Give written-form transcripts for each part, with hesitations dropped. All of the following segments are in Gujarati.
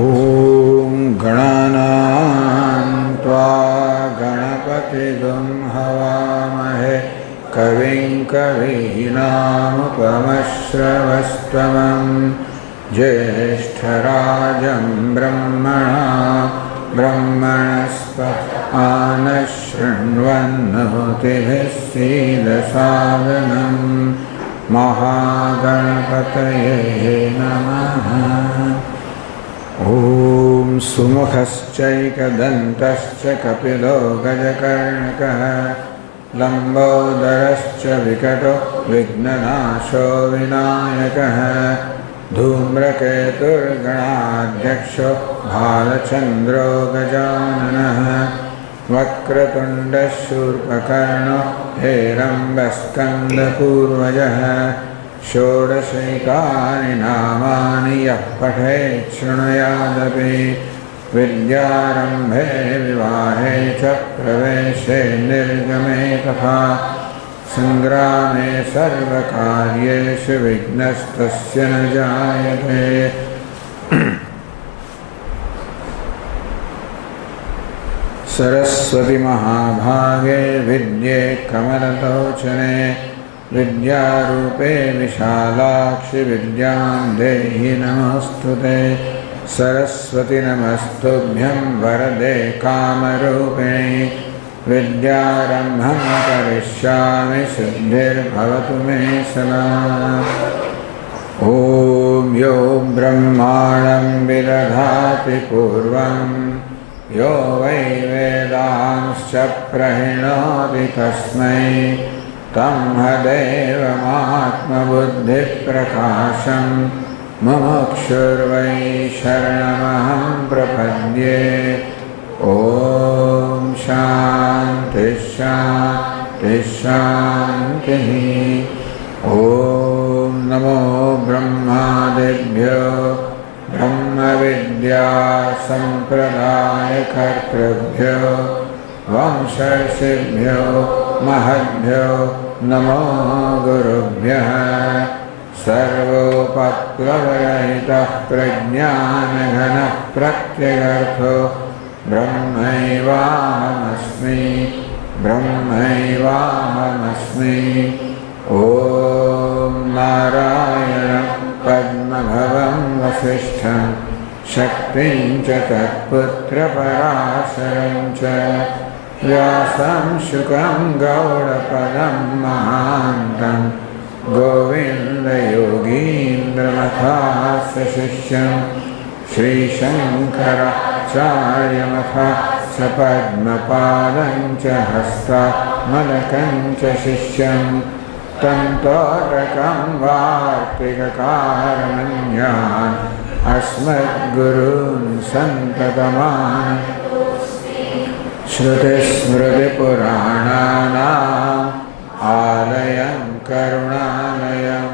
ॐ गणानां त्वा गणपतिगुं हवामहे कविं कवीनामुपमश्रवस्तमं ज्येष्ठराजं ब्रह्मणस्पत आनशृण्वन्नोतिभिः सीदसादनं महागणपतये नमः। ॐ सुमुखश्चैकदन्तश्च कपिलो गजकर्णकः लम्बोदरश्च विकटो विघ्ननाशो विनायकः धूम्रकेतुर्गणाध्यक्षो भालचन्द्रो गजाननः वक्रतुण्डशूर्पकर्णो हेरम्बस्कन्दपूर्वजः षोडशैकानि नामानि यः पठेत् शृणुयादपि विद्यारम्भे विवाहे च प्रवेशे निर्गमे तथा संग्रामे सर्वकार्येषु विघ्नस्तस्य न जायते। सरस्वती महाभागे विद्ये कमललोचने विद्यारूपे विशालाक्षि विद्यां देहि नमोऽस्तुते। सरस्वती नमस्तुभ्यं वरदे कामरूपिणि विद्यारम्भं करिष्यामि सिद्धिर्भवतु मे सदा। ॐ यो ब्रह्माणं विदधाति पूर्वं यो वै वेदांश्च प्रणोति तस्मै तं देवमात्मबुद्धिप्रकाशं मुमुक्षुर्वै शरणमहं प्रपद्ये। ॐ शान्ति शान्ति शान्तिः। ॐ नमो ब्रह्मादिभ्यो ब्रह्मविद्या सम्प्रदायकर्तृभ्यो वंशर्षिभ्यो महद्भ्यो नमो गुरुभ्यः। सर्वोपप्लवरहितः प्रज्ञानघनः प्रत्यगर्थो ब्रह्मैवाहमस्मि ब्रह्मैवाहमस्मि। ॐ नारायणं पद्मभवं वसिष्ठं शक्तिं च तत्पुत्रपराशरं च व्यासं शुकं गौडपदं महान्तं गोविन्दयोगीन्द्रमथास्य शिष्यं श्रीशङ्कराचार्यमथास्य पद्मपादं च हस्तामलकं च शिष्यं तन्तोरकं वार्तिककारमन्यान् अस्मद्गुरून् सन्ततमान् श्रुतिस्मृतिपुराणानाम् आलयं करुणालयं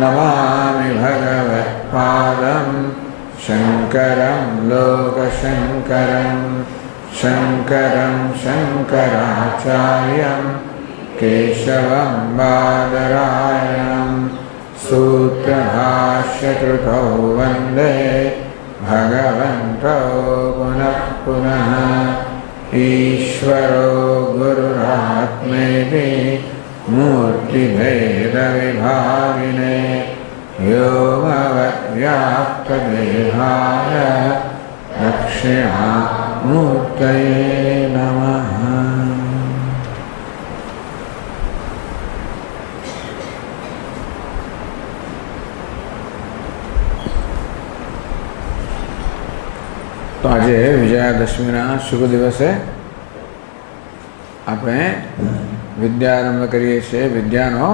नमामि भगवत्पादं शङ्करं लोकशङ्करं शङ्करं शङ्कराचार्यं केशवं बादरायणं सूत्रभाष्यकृतौ वन्दे भगवन्तौ पुनः पुनः। ईश्वरो गुरुरात्मेति मूर्तिभेदविभागिने व्योमवद्व्याप्तदेहाय दक्षिणामूर्तये नमः। तो आज विजयादशमीना शुभ दिवसे આપણે વિદ્યારંભ કરીએ છીએ, વિદ્યાનો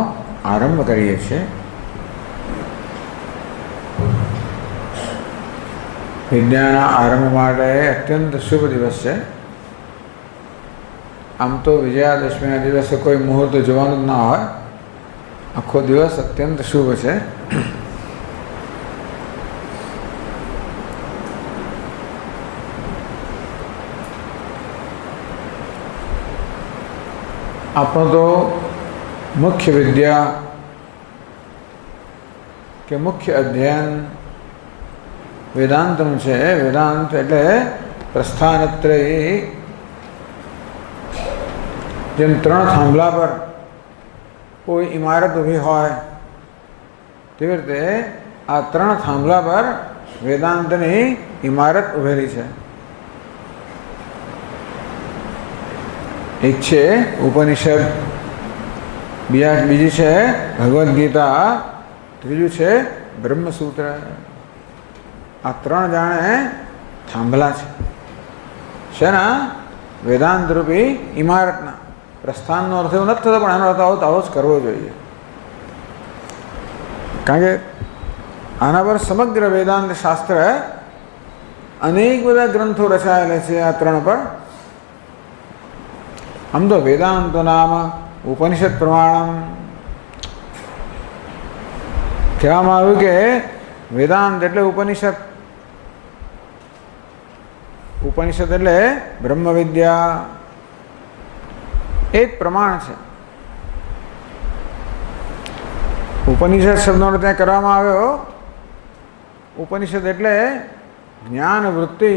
આરંભ કરીએ છીએ। વિદ્યાના આરંભ માટે અત્યંત શુભ દિવસ છે। આમ તો વિજયાદશમીના દિવસે કોઈ મુહૂર્ત જોવાનું જ ના હોય, આખો દિવસ અત્યંત શુભ છે। આપણો તો મુખ્ય વિદ્યા કે મુખ્ય અધ્યયન વેદાંતનું છે. વેદાંત એટલે પ્રસ્થાનત્રયી. જેમ 3 થાંભલા પર કોઈ ઇમારત ઊભી હોય તેવી રીતે આ 3 થાંભલા પર વેદાંતની ઇમારત ઉભેલી છે. એક છે ઉપનિષદ, બીજી છે ભગવદ્ ગીતા, ત્રીજું છે બ્રહ્મસૂત્ર. આ 3 જાણે થાંભલા છે શેના? વેદાંત રૂપી ઇમારતના. પ્રસ્થાનનો અર્થ એવો નથી થતો, પણ આનો અર્થ આવો જ કરવો જોઈએ. કારણ કે આના પર સમગ્ર વેદાંત શાસ્ત્ર અનેક બધા ગ્રંથો રચાયેલા છે આ 3 પર. આમ તો વેદાંત નામ ઉપનિષદ પ્રમાણમ કહેવામાં આવ્યું કે વેદાંત એટલે ઉપનિષદ. ઉપનિષદ એટલે બ્રહ્મ વિદ્યા, એ જ પ્રમાણ છે. ઉપનિષદ શબ્દનો ત્યાં કરવામાં આવ્યો. ઉપનિષદ એટલે જ્ઞાન વૃત્તિ.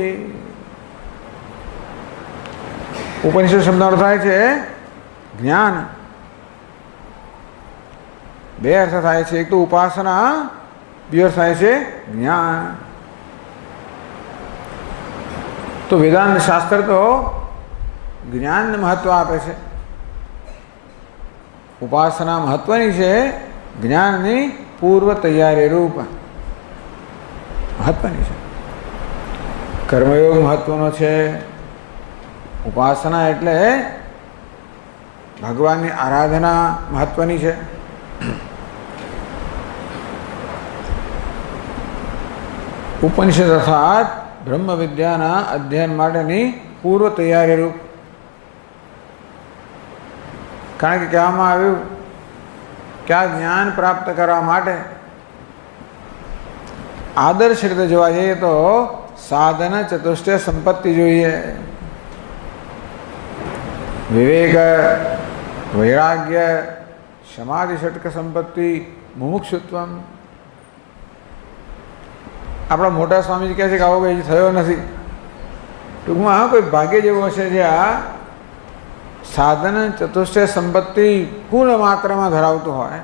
ઉપનિષદ શબ્દનો અર્થ થાય છે જ્ઞાન. 2 અર્થ થાય છે. એક તો ઉપાસના, બીજો અર્થ થાય છે જ્ઞાન. તો વેદાંત શાસ્ત્ર તો જ્ઞાનને મહત્વ આપે છે. ઉપાસના મહત્વની છે, જ્ઞાનની પૂર્વ તૈયારી રૂપ મહત્વની છે. કર્મયોગ મહત્વનો છે. ઉપાસના એટલે ભગવાનની આરાધના મહત્વની છે. ઉપનિષદ અર્થાત બ્રહ્મ વિદ્યાના અધ્યયન માટેની પૂર્વ તૈયારી રૂપ. કારણ કે કહેવામાં આવ્યું કે આ જ્ઞાન પ્રાપ્ત કરવા માટે આદર્શ રીતે જોવા જઈએ તો સાધન ચતુષ્ટય સંપત્તિ જોઈએ. વિવેક, વૈરાગ્ય, સમાધિ ષટક સંપત્તિ, મુમુક્ષુત્વમ. આપણા મોટા સ્વામીજી કહે છે કે આવો કંઈ થયો નથી. ટૂંકમાં કોઈ ભાગ્ય જેવો હશે જે આ સાધન ચતુષ્ટય સંપત્તિ પૂર્ણ માત્રામાં ધરાવતું હોય.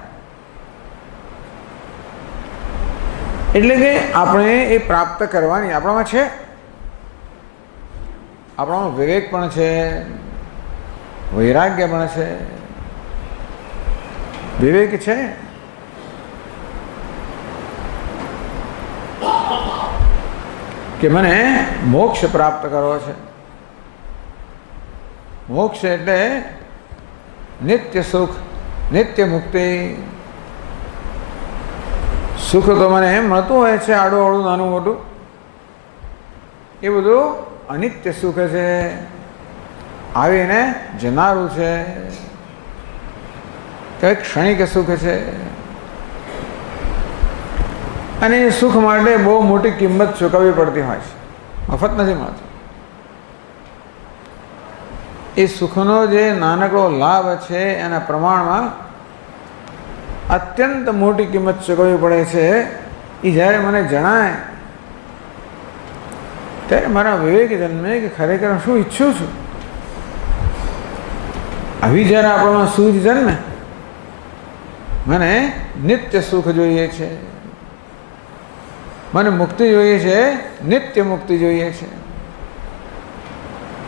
એટલે કે આપણે એ પ્રાપ્ત કરવાની આપણામાં છે. આપણામાં વિવેક પણ છે, વૈરાગ્ય પણ છે. વિવેક છે કે મને મોક્ષ પ્રાપ્ત કરવો છે. મોક્ષ એટલે નિત્ય સુખ, નિત્ય મુક્તિ. સુખ તો મને એમ મળતું હોય છે આડું અવળું નાનું મોટું, એ બધું અનિત્ય સુખ છે, આવીને જનારું છે, કંઈક ક્ષણિક સુખ છે. અને એ સુખ માટે બહુ મોટી કિંમત ચૂકવવી પડતી હોય છે, મફત નથી મળતું. એ સુખનો જે નાનકડો લાભ છે એના પ્રમાણમાં અત્યંત મોટી કિંમત ચૂકવવી પડે છે. એ જ્યારે મને જણાય ત્યારે મારા વિવેક જન્મે કે ખરેખર શું ઈચ્છું છું. આવી જ્યારે આપણામાં સૂઝ જન્મે, મને નિત્ય સુખ જોઈએ છે, મને મુક્તિ જોઈએ છે, નિત્ય મુક્તિ જોઈએ છે.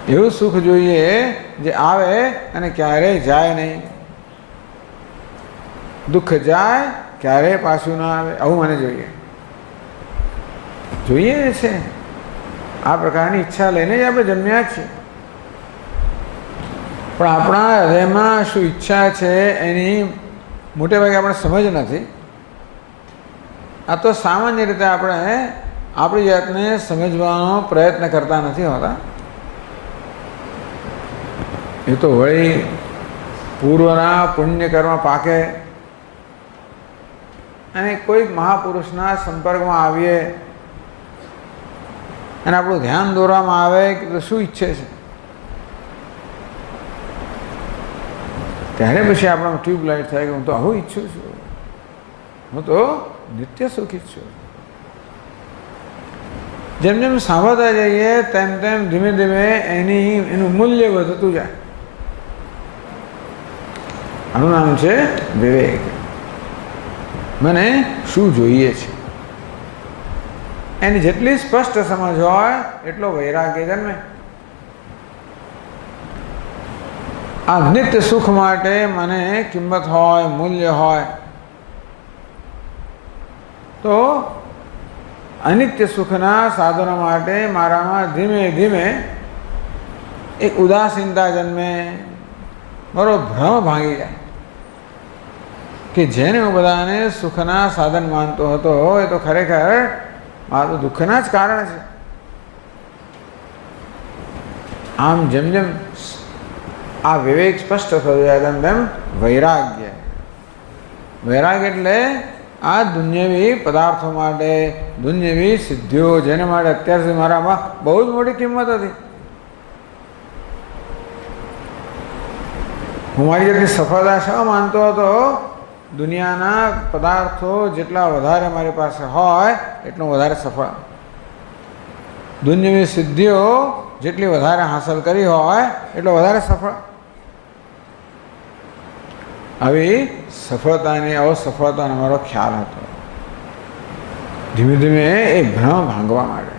એવું સુખ જોઈએ જે આવે અને ક્યારેય જાય નહીં. દુઃખ જાય ક્યારેય પાછું ના આવે, આવું મને જોઈએ. જોઈએ છે. આ પ્રકારની ઈચ્છા લઈને જ આપણે જન્મ્યા છીએ. પણ આપણા હૃદયમાં શું ઈચ્છા છે એની મોટે ભાગે આપણે સમજ નથી. આ તો સામાન્ય રીતે આપણે આપણી જાતને સમજવાનો પ્રયત્ન કરતા નથી હોતા. એ તો વળી પૂર્વના પુણ્ય કર્મ પાકે અને કોઈક મહાપુરુષના સંપર્કમાં આવીએ અને આપણું ધ્યાન દોરવામાં આવે કે શું ઈચ્છે છે, ત્યારે પછી આપણામાં ટ્યુબલાઇટ થાય કે હું તો આવું ઈચ્છું છું, હું તો નિત્ય સુખી છું. જેમ જેમ સાંભળતા જઈએ તેમ તેમ ધીમે ધીમે એનું મૂલ્ય વધતું જાય. આનું નામ છે વિવેક. મને શું જોઈએ છે એની જેટલી સ્પષ્ટ સમજ હોય એટલો વૈરાગ્ય જન્મે. આ નિત્ય સુખ માટે મને કિંમત હોય, મૂલ્ય હોય, તો અનિત્ય સુખના સાધનો માટે મારામાં ધીમે ધીમે એક ઉદાસીનતા જન્મે, મારો ભ્રમ ભાંગી જાય કે જેને હું બધાને સુખના સાધન માનતો હતો એ તો ખરેખર મારું દુઃખના જ કારણ છે. આમ જેમ જેમ આ વિવેક સ્પષ્ટ થતો જાય તેમ તેમ વૈરાગ્ય. વૈરાગ્ય એટલે આ દુન્યવી પદાર્થો માટે, દુન્યવી સિદ્ધિઓ જેને માટે અત્યાર સુધી મારામાં બહુ જ મોટી કિંમત હતી. હું મારી જેટલી સફળતા શા માનતો હતો, દુનિયાના પદાર્થો જેટલા વધારે મારી પાસે હોય એટલું વધારે સફળ, દુન્યવી સિદ્ધિઓ જેટલી વધારે હાંસલ કરી હોય એટલો વધારે સફળ. આવી સફળતાની અસફળતાનો મારો ખ્યાલ હતો. ધીમે ધીમે એ ભ્રમ ભાંગવા માંડે.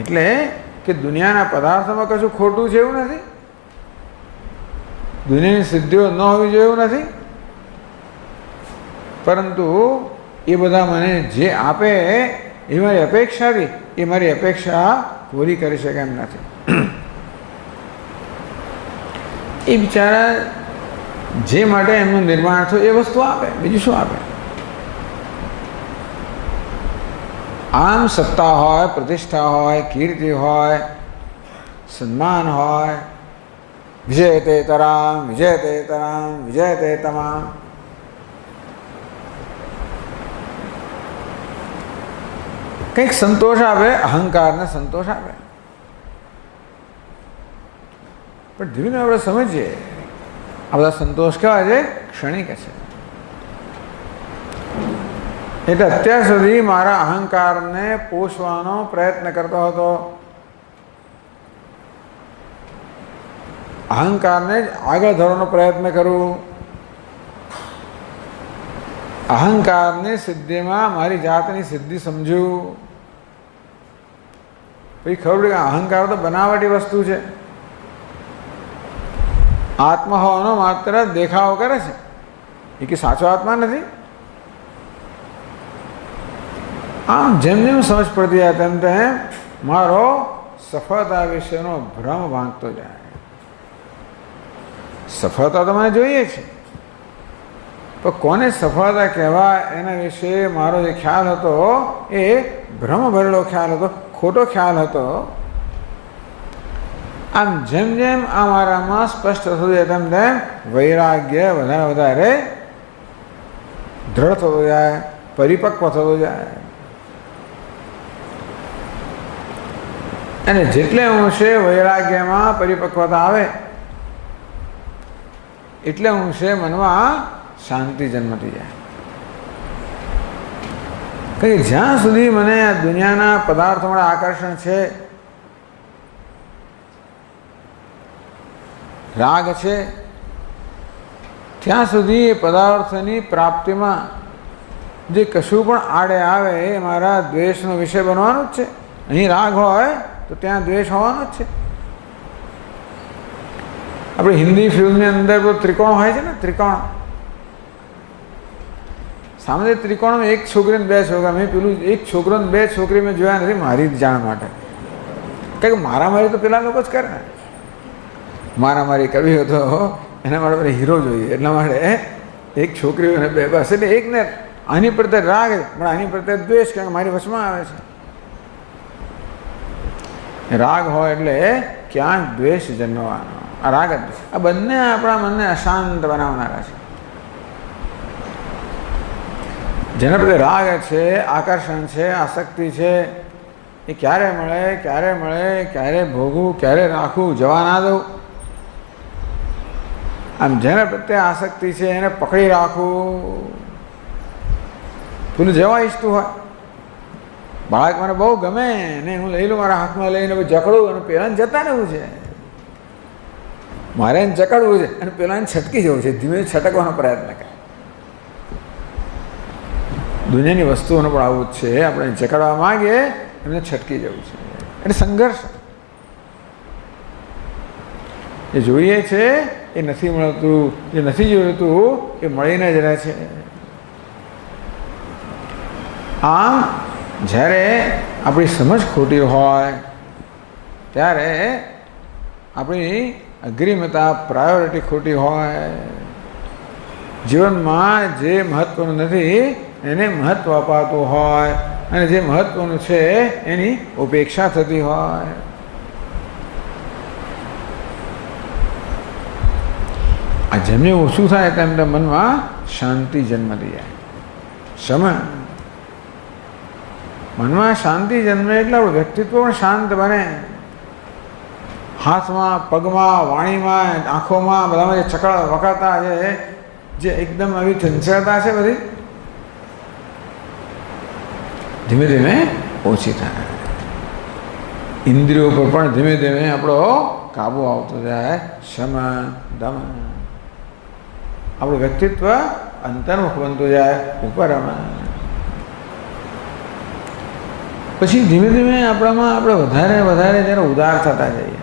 એટલે કે દુનિયાના પદાર્થોમાં કશું ખોટું છે એવું નથી, દુનિયાની સિદ્ધિઓ ન હોવી જોઈએ એવું નથી, પરંતુ એ બધા મને જે આપે એ મારી અપેક્ષાથી એ મારી અપેક્ષા પૂરી કરી શકે એમ નથી. એ બિચારા જે માટે એમનું નિર્માણ થયું એ વસ્તુ આપે, બીજું શું આપે? આમ સત્તા હોય, પ્રતિષ્ઠા હોય, કીર્તિ હોય, સન્માન હોય, વિજયતે તરામ, વિજયતે તરામ, વિજયતે તમામ, કંઈક સંતોષ આપે, અહંકારને સંતોષ આપે. પણ ધીમે ધીમે આપણે સમજીએ આ બધા સંતોષ કેવા છે? ક્ષણિક છે. એટલે અત્યાર સુધી મારા અહંકારને પોષવાનો પ્રયત્ન કરતો હતો, અહંકારને જ આગળ ધરવાનો પ્રયત્ન કરું, અહંકારની સિદ્ધિમાં મારી જાતની સિદ્ધિ સમજ્યું. પછી ખબર પડી કે અહંકાર તો બનાવટી વસ્તુ છે, આત્મા હોવાનો માત્ર દેખાવો કરે છે, એ કે સાચો આત્મા નથી. આમ જેમ જેમ સમજ પડતી જાય તેમ તેમ મારો સફળતા વિશેનો ભ્રમ ભાંગતો જાય. સફળતા તો મને જોઈએ છે, પણ કોને સફળતા કહેવાય એના વિશે મારો જે ખ્યાલ હતો એ ભ્રમ ભરેલો ખ્યાલ હતો, ખોટો ખ્યાલ હતો. આમ જેમ જેમ આ મારામાં સ્પષ્ટ થતું જાય તેમ તેમ વૈરાગ્ય વધારે વધારે દ્રઢ થતો જાય, પરિપક્વ થતો જાય. અને જેટલે અંશે વૈરાગ્યમાં પરિપક્વતા આવે એટલે અંશે મનમાં શાંતિ જન્મતી જાય. કારણ કે જ્યાં સુધી મને આ દુનિયાના પદાર્થો માટે આકર્ષણ છે, રાગ છે, ત્યાં સુધી એ પદાર્થની પ્રાપ્તિમાં જે કશું પણ આડે આવે એ મારા દ્વેષનો વિષય બનવાનો જ છે. અહીં રાગ હોય તો ત્યાં દ્વેષ હોવાનો જ છે. આપણે હિન્દી ફિલ્મની અંદર ત્રિકોણ હોય છે ને, ત્રિકોણ, સામાન્ય ત્રિકોણમાં એક છોકરીને બે છોકરા, મેં પેલું એક છોકરો ને બે છોકરી મેં જોયા નથી મારી જાણ માટે. કારણ કે મારામારી તો પેલા લોકો જ કરે ને, મારામારી કરવી હોય તો એના માટે આપણે હીરો જોઈએ, એટલા માટે એક છોકરી અને બે, બસ. એટલે એકને આની પ્રત્યે રાગ પણ આની પ્રત્યે દ્વેષ, કારણ કે મારી વશમાં આવે છે. રાગ હોય એટલે ક્યાંક દ્વેષ જન્મવાનો, આ રાગ જ. આ બંને આપણા મનને અશાંત બનાવનારા છે. જેના પ્રત્યે રાગ છે, આકર્ષણ છે, આસક્તિ છે, એ ક્યારે મળે, ક્યારે મળે, ક્યારે ભોગવું, ક્યારે રાખવું, જવા ના દઉં. આમ જેના પ્રત્યે આસક્તિ છે એને પકડી રાખવું, પેલું જવા ઈચ્છતું હોય, બાળક મને બહુ ગમે ને હું લઈ લઉં મારા હાથમાં લઈને જકડું અને પેલાને જતા રહેવું છે, મારે એને જકડવું છે અને પેલાને છટકી જવું છે, ધીમે છટકવાનો પ્રયત્ન કરે. દુનિયાની વસ્તુઓનો પણ આવું જ છે, આપણે જકડવા માંગીએ એમને છટકી જવું છે, એટલે સંઘર્ષ. એ જોઈએ છે એ નથી મળતું, જે નથી જોઈતું એ મળીને જ રહે છે. આમ જ્યારે આપણી સમજ ખોટી હોય ત્યારે આપણી અગ્રિમતા પ્રાયોરિટી ખોટી હોય, જીવનમાં જે મહત્ત્વનું નથી એને મહત્ત્વ અપાતું હોય અને જે મહત્ત્વનું છે એની ઉપેક્ષા થતી હોય. આ જેમને ઓછું થાય તેમ મનમાં શાંતિ જન્મતી જાય. સમય મનમાં શાંતિ જન્મે એટલે આપણું વ્યક્તિત્વ પણ શાંત બને. હાથમાં, પગમાં, વાણીમાં, આંખોમાં બધામાં જે ચકળ વકાતા જે એકદમ આવી ચંચળતા છે બધી ધીમે ધીમે ઓછી થાય. ઇન્દ્રિયો પર પણ ધીમે ધીમે આપણો કાબુ આવતો જાય. શમ દમ આપણું વ્યક્તિત્વ અંતર્મુખ બનતું જાય ઉપરમાં. પછી ધીમે ધીમે આપણામાં આપણે વધારે વધારે જ્યારે ઉદાર થતા જઈએ.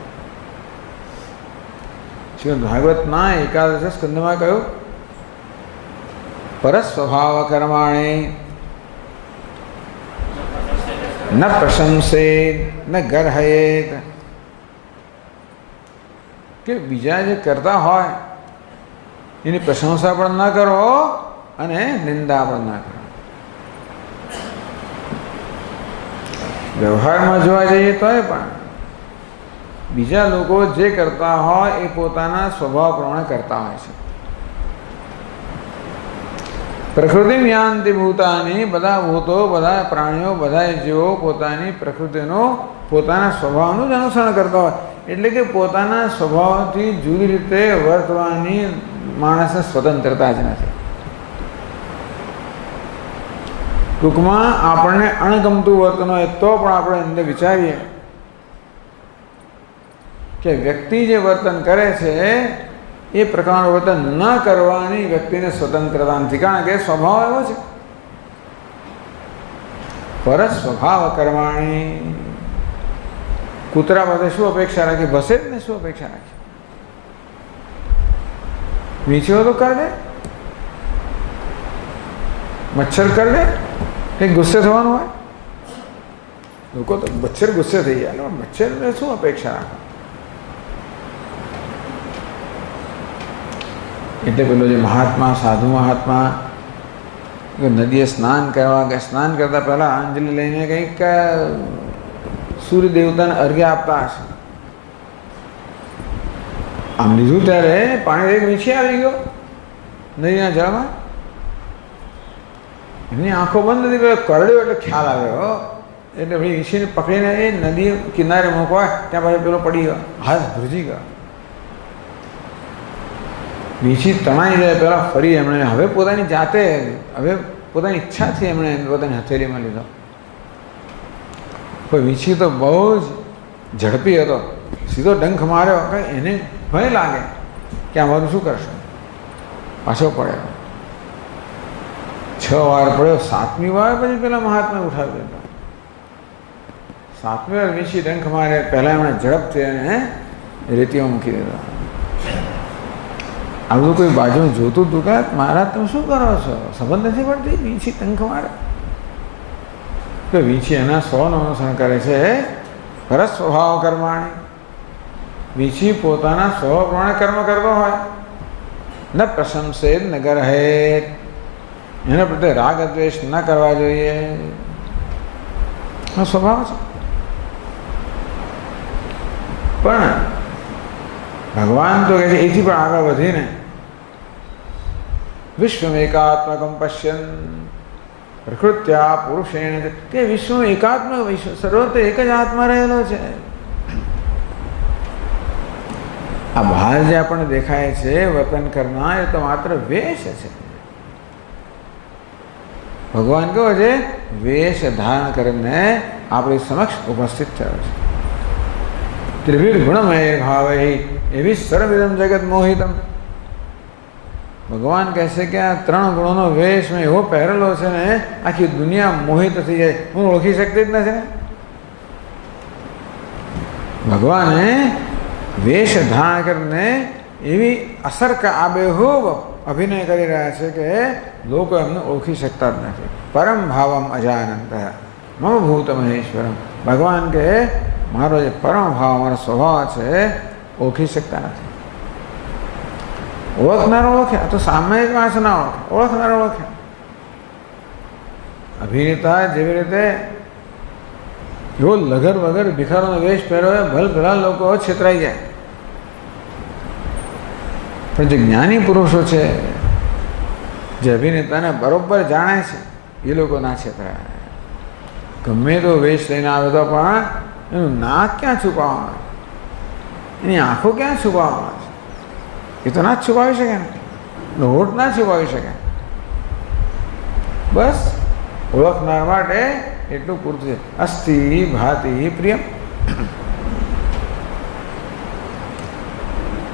શ્રીમદ ભાગવતના એકાદશ સ્કંદમાં કહ્યું પરસ્વભાવ કર્માણી ન પ્રશંસેત ન ગર્હયેત, કે બીજા જે કરતા હોય એની પ્રશંસા પણ ન કરો અને નિંદા પણ ના કરો. વ્યવહારમાં જોવા જઈએ તો પણ બીજા લોકો જે કરતા હોય એ પોતાના સ્વભાવ પ્રમાણે કરતા હોય છે. પ્રકૃતિ યાંતિ ભૂતાની, બધા ભૂતો, બધા પ્રાણીઓ, બધા જીવો પોતાની પ્રકૃતિનો પોતાના સ્વભાવનું જ અનુસરણ કરતા હોય. એટલે કે પોતાના સ્વભાવથી જુદી રીતે વર્તવાની માણસને સ્વતંત્રતા જ નથી. ટૂંકમાં આપણને અણગમતું વર્તન હોય તો પણ આપણે અંદર વિચારીએ કે વ્યક્તિ જે વર્તન કરે છે એ પ્રકારનું વર્તન ન કરવાની વ્યક્તિને સ્વતંત્રતા નથી, કારણ કે સ્વભાવ એવો છે. પર સ્વભાવ કરવાણી, કૂતરા પાસે શું અપેક્ષા રાખી? ભસે જ ને શું અપેક્ષા રાખી? વીંછીઓ તો કર દે, મચ્છર કર દે, કંઈક ગુસ્સે થવાનું હોય. લોકો તો મચ્છર ગુસ્સે થઈ જાય, મચ્છરને શું અપેક્ષા રાખે? એટલે પેલો જે મહાત્મા, સાધુ મહાત્મા નદીએ સ્નાન કરવા કે સ્નાન કરતા પહેલા અંજલિ લઈને કંઈક સૂર્ય દેવતાને અર્ઘ્ય આપતા હશે. આમ લીધું ત્યારે પાણી એક વીંછી આવી ગયો નદીના જળમાં. એમની આંખો બંધ હતી, પેલો કરડ્યો એટલે ખ્યાલ આવ્યો. એટલે ભાઈ વીંછીને પકડીને એ નદી કિનારે મૂકવા ત્યાં પછી પેલો પડી ગયો, હાથ ધ્રુજી ગયો. વીંછી તણાઈ જાય પહેલાં ફરી એમણે હવે પોતાની જાતે, હવે પોતાની ઈચ્છાથી એમણે પોતાની હથેળીમાં લીધો. પણ વીંછી તો બહુ જ ઝડપી હતો, સીધો ડંખ માર્યો કે એને ભય લાગે કે અમારું શું કરશે, પાછો પડ્યો. 6 વાર પડ્યો, 7મી વાર પછી પેલા મહાત્માએ ઉઠાવી દીધો. 7મી વાર વીંછી ડંખ મારે, પહેલાં એમણે ઝડપથી એને રેતીમાં મૂકી દીધો. આ બધું કોઈ બાજુ જોતું હતું કે મહારાજ તમે શું કરો છો, સંબંધ નથી પડતી? વીંછી ડંખ મારે તો વીંછી એના 100નું અનુસરણ કરે છે. પરસ સ્વભાવ કર્માણી, વીંછી પોતાના સ્વભાવ પ્રમાણે કર્મ કરતો હોય. ન પ્રશંસેત ન ગર્હયેત, એના પ્રત્યે રાગ દ્વેષ ન કરવા જોઈએ. આ સ્વભાવ છે. પણ ભગવાન તો કહે છે એથી પણ આગળ વધીને વિશ્વમેકાત્મકમ પશ્યન પ્રકૃત્યા પુરુષેણ, તે વિશ્વ એકાત્મ, સર્વત્ર એક જ આત્મા રહેલો છે. આ બહાર જે આપણને દેખાય છે વર્તન કરનાર એ તો માત્ર વેશ છે. ભગવાન કેવો છે? વેશ ધારણ કરીને આપણી સમક્ષ ઉપસ્થિત થયો છે. ત્રિવિધ ગુણમય ભાવે એવી સર્વવિદમ જગત મોહિતમ. ભગવાન કહે છે કે આ 3 ગુણોનો વેશ મેં એવો પહેરેલો છે ને, આખી દુનિયા મોહિત થઈ જાય, હું ઓળખી શકતી જ નથી. ભગવાને વેશ ધારણ કરીને એવી અસર કે આબેહૂબ અભિનય કરી રહ્યા છે કે લોકો એમને ઓળખી શકતા જ નથી. પરમ ભાવમ અજાનંત મમ ભૂત મહેશ્વરમ. ભગવાન કે મારો જે પરમ ભાવ, મારો સ્વભાવ છે ઓળખી શકતા નથી. ઓળખનારો ઓળખે, આ તો સામાયિક માણસ ના ઓળખે, ઓળખનારો ઓળખે. અભિનેતા જેવી રીતે એવો લગર વગર ભિખારોનો વેશ પહેર્યો, ભલ ભલા લોકો છેતરાઈ જાય. પણ જે જ્ઞાની પુરુષો છે, જે અભિનેતાને બરોબર જાણે છે, એ લોકો ના છેતરાય. ગમે તો વેશ લઈને આવે તો પણ એનું નાક ક્યાં છુપાવવાનું, એની આંખો ક્યાં છુપાવવાનું છે, એ તો ના જ છુપાવી શકે ને, હોઠ ના છુપાવી શકે. બસ ઓળખનાર માટે એટલું પૂરતું છે. અસ્થિ ભાતિ પ્રિયમ.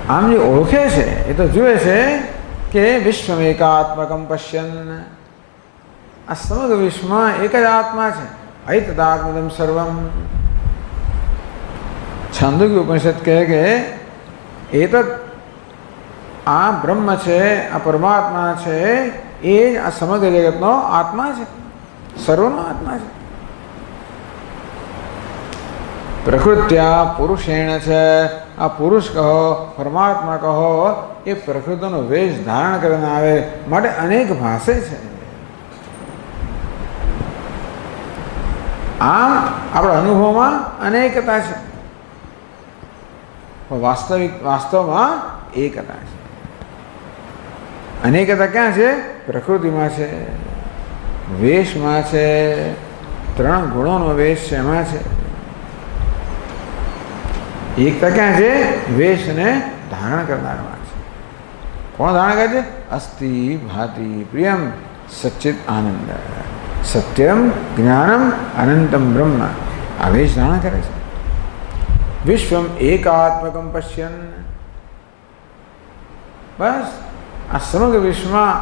આમ જે ઓળખે છે એ તો જુએ છે કે વિશ્વમ એકાત્મકમ પશ્યન. આ સમગ્ર વિશ્વમાં એક જ આત્મા છે. ऐतदात्मदं सर्वम. छांदोग्य उपनिषद કહે કે એતદ આ બ્રહ્મ છે, આ પરમાત્મા છે, એ જ આ સમગ્ર જગતનો આત્મા છે, સર્વનો આત્મા છે. પ્રકૃત્યા પુરુષેણ છે. આ પુરુષ કહો, પરમાત્મા કહો, એ પ્રકૃતિનો વેશ ધારણ કરીને આવે માટે અનેક ભાષે છે. આમ આપણા અનુભવમાં અનેકતા છે, વાસ્તવમાં એકતા છે. અનેકતા ક્યાં છે? પ્રકૃતિમાં છે, વેશમાં છે, 3 ગુણોનો વેશ છે એમાં છે. એકતા ક્યાં છે? વેશને ધારણ કરનારમાં છે. કોણ ધારણ કરે છે? અસ્થિ ભાતિ પ્રિયમ સચ્ચિત આનંદ. સત્યમ જ્ઞાનમ અનંતમ બ્રહ્મ. આ વેશ ધારણ કરે છે. વિશ્વમ એકાત્મકમ પશ્યન. બસ આ સમગ્ર વિશ્વમાં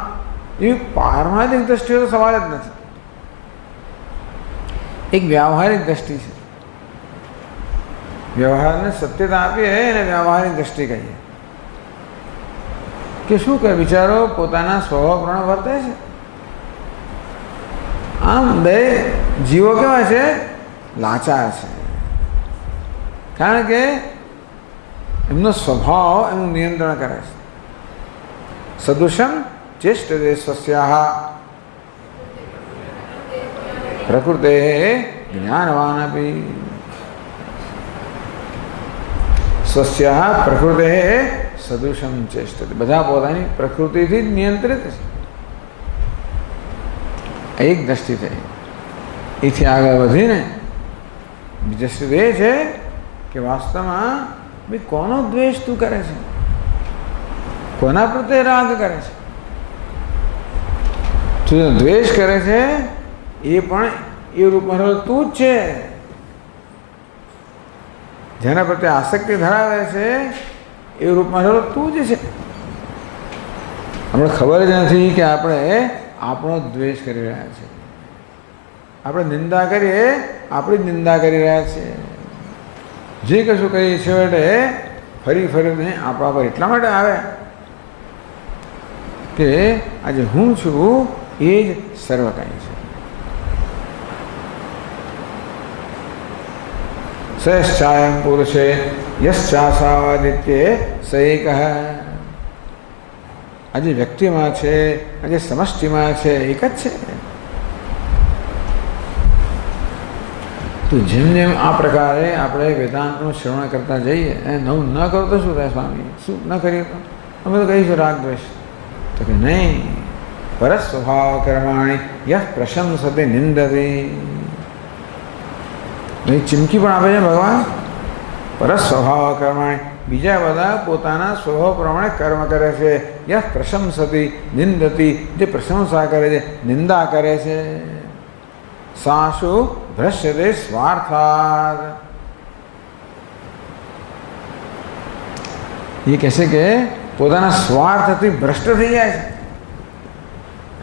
એવી પારમાર્થિક દ્રષ્ટિનો સવાલ જ નથી. એક વ્યાવહારિક દ્રષ્ટિ છે. વ્યવહારને સત્યતા આપીએ અને વ્યાવહારિક દ્રષ્ટિ કહીએ કે શું કે વિચારો પોતાના સ્વભાવ પ્રમાણે વર્તે છે. આમ બે જીવો કેવા છે? લાચાર છે. કારણ કે એમનો સ્વભાવ એનું નિયંત્રણ કરે છે. સદૃશમ ચેષ્ટતે સ્વસ્યાહ પ્રકૃતે જ્ઞાનવાન અપી. સ્વસ્યાહ પ્રકૃતે સદૃશમ ચેષ્ટતે. બધા પોતાની પ્રકૃતિથી જ નિયંત્રિત છે. એક દ્રષ્ટિ થઈ. એથી આગળ વધીને બીજી દ્રષ્ટિ એ છે કે વાસ્તવમાં ભાઈ કોનો દ્વેષ તું કરે છે, કોના પ્રત્યે રાગ કરે છે? તું દ્વેષ કરે છે એ પણ એ રૂપમાં તું જ છે. જેના પ્રત્યે આસક્તિ ધરાવે છે એ રૂપમાં તું જ છે. આપણે ખબર જ નથી કે આપણે આપણો દ્વેષ કરી રહ્યા છીએ. આપણે નિંદા કરીએ, આપણી જ નિંદા કરી રહ્યા છીએ. જે કશું કહીએ છીએ એટલે ફરી ફરીને આપણા પર એટલા માટે આવે કે આજે હું છું એ જ સર્વ કંઈ છે. સયશ્ચાયમ પુરુષે યશ્ચાસાવાદિત્યે સ એકઃ. આજે વ્યક્તિમાં છે, આજે સમષ્ટિમાં છે, એક જ છે. તો જેમ જેમ આ પ્રકારે આપણે વેદાંતનું શ્રવણ કરતા જઈએ, નવું ન કરો તો શું થાય સ્વામી? શું ન કરીએ તો અમે તો કહીશું રાગ દ્વેષ. તો કે નહીં, પરસ્ સ્વભાવ કર્માણી યહ પ્રશંસતે નિંદતે. ચીમકી પણ આપે છે ભગવાન. પરસ્વભાવ કર્માણિ, બીજા બધા પોતાના સ્વભાવ પ્રમાણે કર્મ કરે છે. યહ પ્રશંસતી નિંદતી, જે પ્રશંસા કરે છે, નિંદા કરે છે. સાસુ ભ્રશ્યતે સ્વાર્થાદ, એ કહેશે કે પોતાના સ્વાર્થથી ભ્રષ્ટ થઈ જાય છે.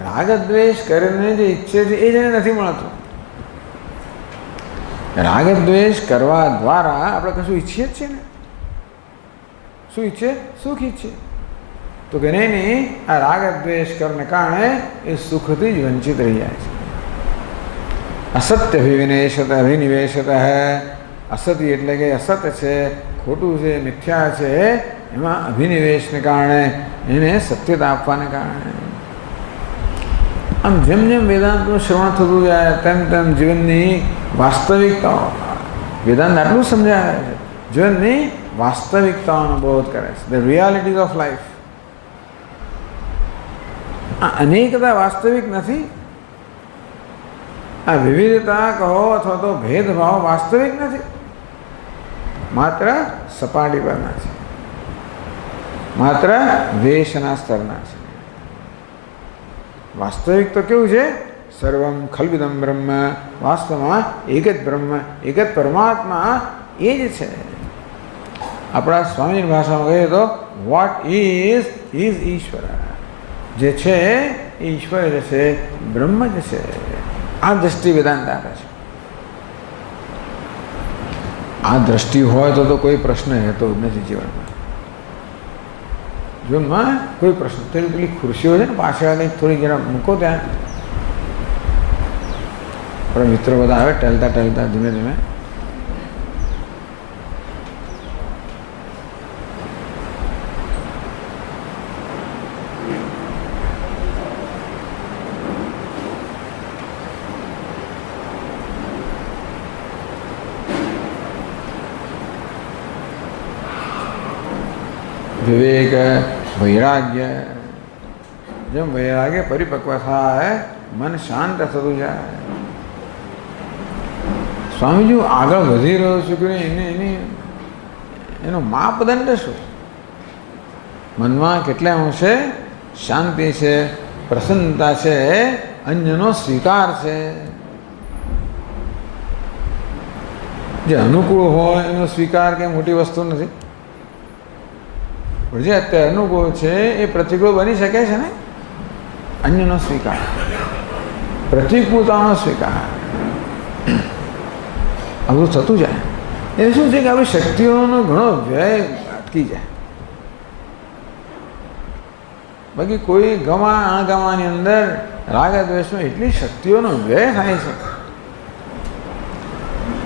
રાગ દ્વેષ કરીને જે ઈચ્છે છે એ જ નથી મળતું. રાગ દ્વેષ કરવા દ્વારા આપણે કશું ઈચ્છીએ જ છીએ ને. શું ઈચ્છે? સુખ ઈચ્છે. તો કે નહીં, આ રાગ દ્વેષ કરને કારણે એ સુખથી જ વંચિત રહી જાય છે. અસત્ય અભિનિવેશત હૈ, અસત્ય એટલે કે અસત્ય છે, ખોટું છે, મિથ્યા છે, એમાં અભિનિવેશને કારણે, એને સત્યતા આપવાને કારણે. આમ જેમ જેમ વેદાંતનું શ્રવણ થતું જાય તેમ તેમ જીવનની વાસ્તવિકતાઓ, વેદાંત આટલું સમજાવે છે, જીવનની વાસ્તવિકતાઓનો બોધ કરે છે. The realities of life. આ અનેકતા વાસ્તવિક નથી. આ વિવિધતા કહો અથવા તો ભેદભાવ વાસ્તવિક નથી, માત્ર સપાટી પરના છે, માત્ર વેશના સ્તરના છે. વાસ્તવિક તો કેવું છે? સર્વમ ખલ્વિદમ બ્રહ્મ, વાસ્તવમાં એક જ બ્રહ્મ, એક જ પરમાત્મા એ જ છે. આપણા સ્વામીની ભાષામાં કહીએ તો વોટ ઇઝ ઈશ્વર. જે છે એ ઈશ્વર જ છે, બ્રહ્મ જ છે. આ દ્રષ્ટિ વેદાંત આપે છે. આ દ્રષ્ટિ હોય તો કોઈ પ્રશ્ન રહેતો જ નથી જીવનમાં. જીવનમાં કોઈ પ્રશ્ન, પેલી ખુરશીઓ છે ને પાછળ થોડી જરા મૂકો ત્યાં. આપણા મિત્રો બધા આવે ટેલતા ટેલતા ધીમે ધીમે. વિવેક વૈરાગ્ય, જેમ વૈરાગ્ય પરિપક્વ થાય, મન શાંત થતું જાય. સ્વામીજી આગળ વધી રહ્યો છું કે એનો માપદંડ શું? મનમાં કેટલા અંશે શાંતિ છે, પ્રસન્નતા છે, અન્યનો સ્વીકાર છે. જે અનુકૂળ હોય એનો સ્વીકાર કે મોટી વસ્તુ નથી. જે અત્યારે અનુકૂળ છે એ પ્રતિકૂળ બની શકે છે ને. અન્યનો સ્વીકાર, પ્રતિકૂળતાનો સ્વીકાર, આવું થતું જાય. એ શું છે કે આપણી શક્તિઓનો ઘણો વ્યય અટકી જાય. બાકી કોઈ ગમા અણગમાની અંદર રાગ દ્વેષમાં એટલી શક્તિઓનો વ્યય થાય છે,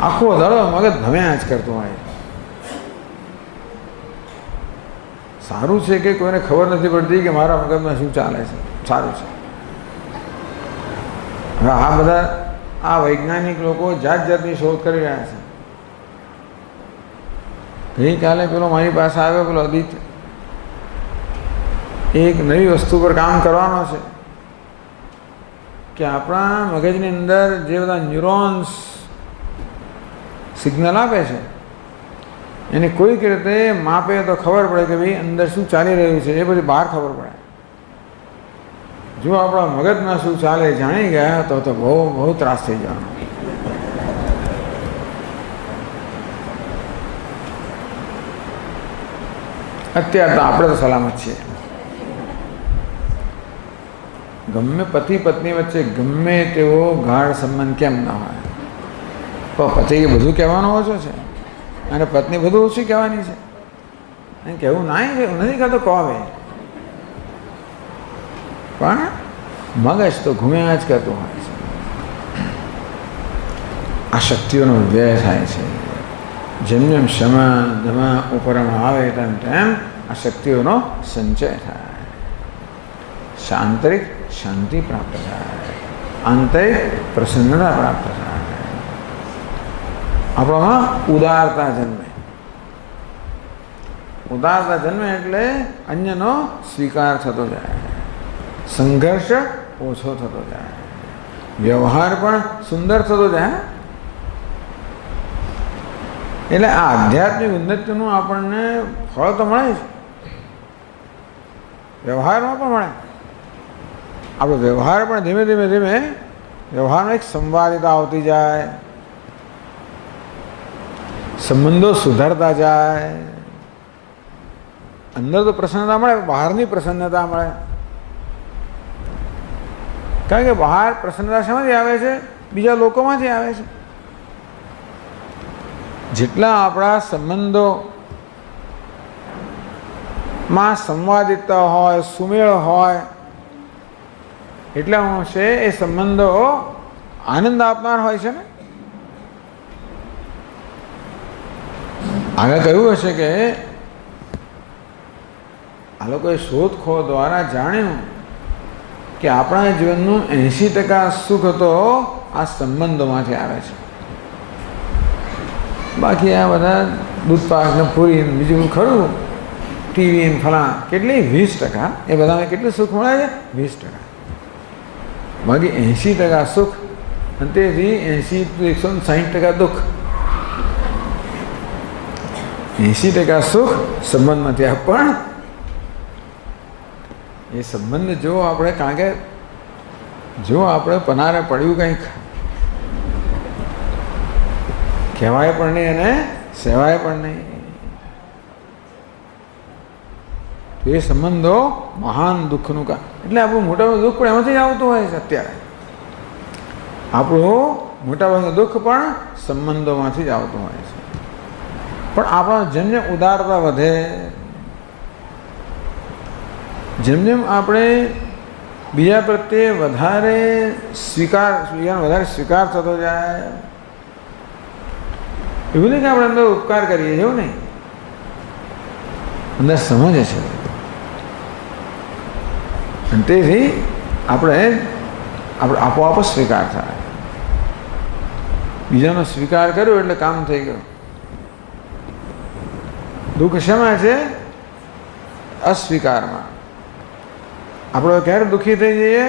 આખો દાડો મગજ ભમ્યા જ કરતો હોય. સારું છે કે કોઈને ખબર નથી પડતી કે મારા મગજમાં શું ચાલે છે. સારું છે. હવે આ બધા આ વૈજ્ઞાનિક લોકો જાત જાતની શોધ કરી રહ્યા છે. ગઈકાલે પેલો મારી પાસે આવ્યો, પેલો આદિત્ય, એક નવી વસ્તુ પર કામ કરવાનો છે કે આપણા મગજની અંદર જે બધા ન્યુરોન્સ સિગ્નલ આપે છે એને કોઈક રીતે માપે તો ખબર પડે કે ભાઈ અંદર શું ચાલી રહ્યું છે. એ બધી બહાર ખબર પડે. જો આપણા મગજમાં શું ચાલે જાણી ગયા તો બહુ બહુ ત્રાસ થઈ જવાનો. અત્યારે તો આપણે તો સલામત છીએ. ગમે પતિ પત્ની વચ્ચે ગમે તેવો ગાઢ સંબંધ કેમ ના હોય, તો પતિ કે બધું કહેવાનો ઓછો છે અને પત્ની બધું ઓછી કહેવાની છે. એમ કહેવું ના નથી કહેતો કહે, પણ મગજ તો ઘૂમ્યા જ કરતું હોય છે. આ શક્તિઓનો વ્યય થાય છે. જેમ જેમ ક્ષમા ધમા ઉપરમાં આવે તેમ તેમ આ શક્તિઓનો સંચય થાય. આંતરિક શાંતિ પ્રાપ્ત થાય, આંતરિક પ્રસન્નતા પ્રાપ્ત થાય. આપણામાં ઉદારતા જન્મે. ઉદારતા જન્મે એટલે અન્યનો સ્વીકાર થતો જાય, સંઘર્ષ ઓછો થતો જાય, વ્યવહાર પણ સુંદર થતો જાય. એટલે આ આધ્યાત્મિક ઉન્નતિનું આપણને ફળ તો મળે જ, વ્યવહારમાં પણ મળે. આપણો વ્યવહાર પણ ધીમે ધીમે ધીમે વ્યવહારમાં એક સંવાદિતા આવતી જાય, સંબંધો સુધારતા જાય. અંદર તો પ્રસન્નતા મળે, બહારની પ્રસન્નતા મળે. કારણ કે બહાર પ્રસન્નતા શામાંથી આવે છે? બીજા લોકોમાંથી આવે છે. જેટલા આપણા સંબંધોમાં સંવાદિતા હોય, સુમેળ હોય, એટલા અંશે એ સંબંધો આનંદ આપનાર હોય છે ને. આગળ કહ્યું હશે કે આ લોકોએ શોધખોળ દ્વારા જાણ્યું કે આપણા જીવનનું 80% સુખ તો આ સંબંધોમાંથી આવે છે. બાકી આ બધા દૂધપાક ને પૂરી બીજું ખરું, ટીવી ને ફલાં કેટલી 20%, એ બધામાં કેટલું સુખ મળે છે? 20%. બાકી 80% સુખ, અને તેથી 80-160% દુઃખ. 80% સુખ સંબંધમાંથી આવે. પણ એ સંબંધ જો આપણે, કારણ કે જો આપણે પનારે પડ્યું કંઈક કહેવાય પણ નહીં અને સેવાય પણ નહીં, તો એ સંબંધો મહાન દુઃખનું કામ. એટલે આપણું મોટાભાગનું દુઃખ પણ એમાંથી જ આવતું હોય છે. અત્યારે આપણું મોટાભાગનું દુઃખ પણ સંબંધોમાંથી જ આવતું હોય છે. પણ આપણો જેમ જેમ ઉદારતા વધે, જેમ જેમ આપણે બીજા પ્રત્યે વધારે સ્વીકાર થતો જાય, એવું નહીં કે આપણે અંદર ઉપકાર કરીએ, એવું નહીં, અંદર સમજે છે. અને તેથી આપણે આપોઆપ સ્વીકાર થાય. બીજાનો સ્વીકાર કર્યો એટલે કામ થઈ ગયું. દુઃખ શેમાં છે? અસ્વીકારમાં. આપણે ક્યારે દુઃખી થઈ જઈએ?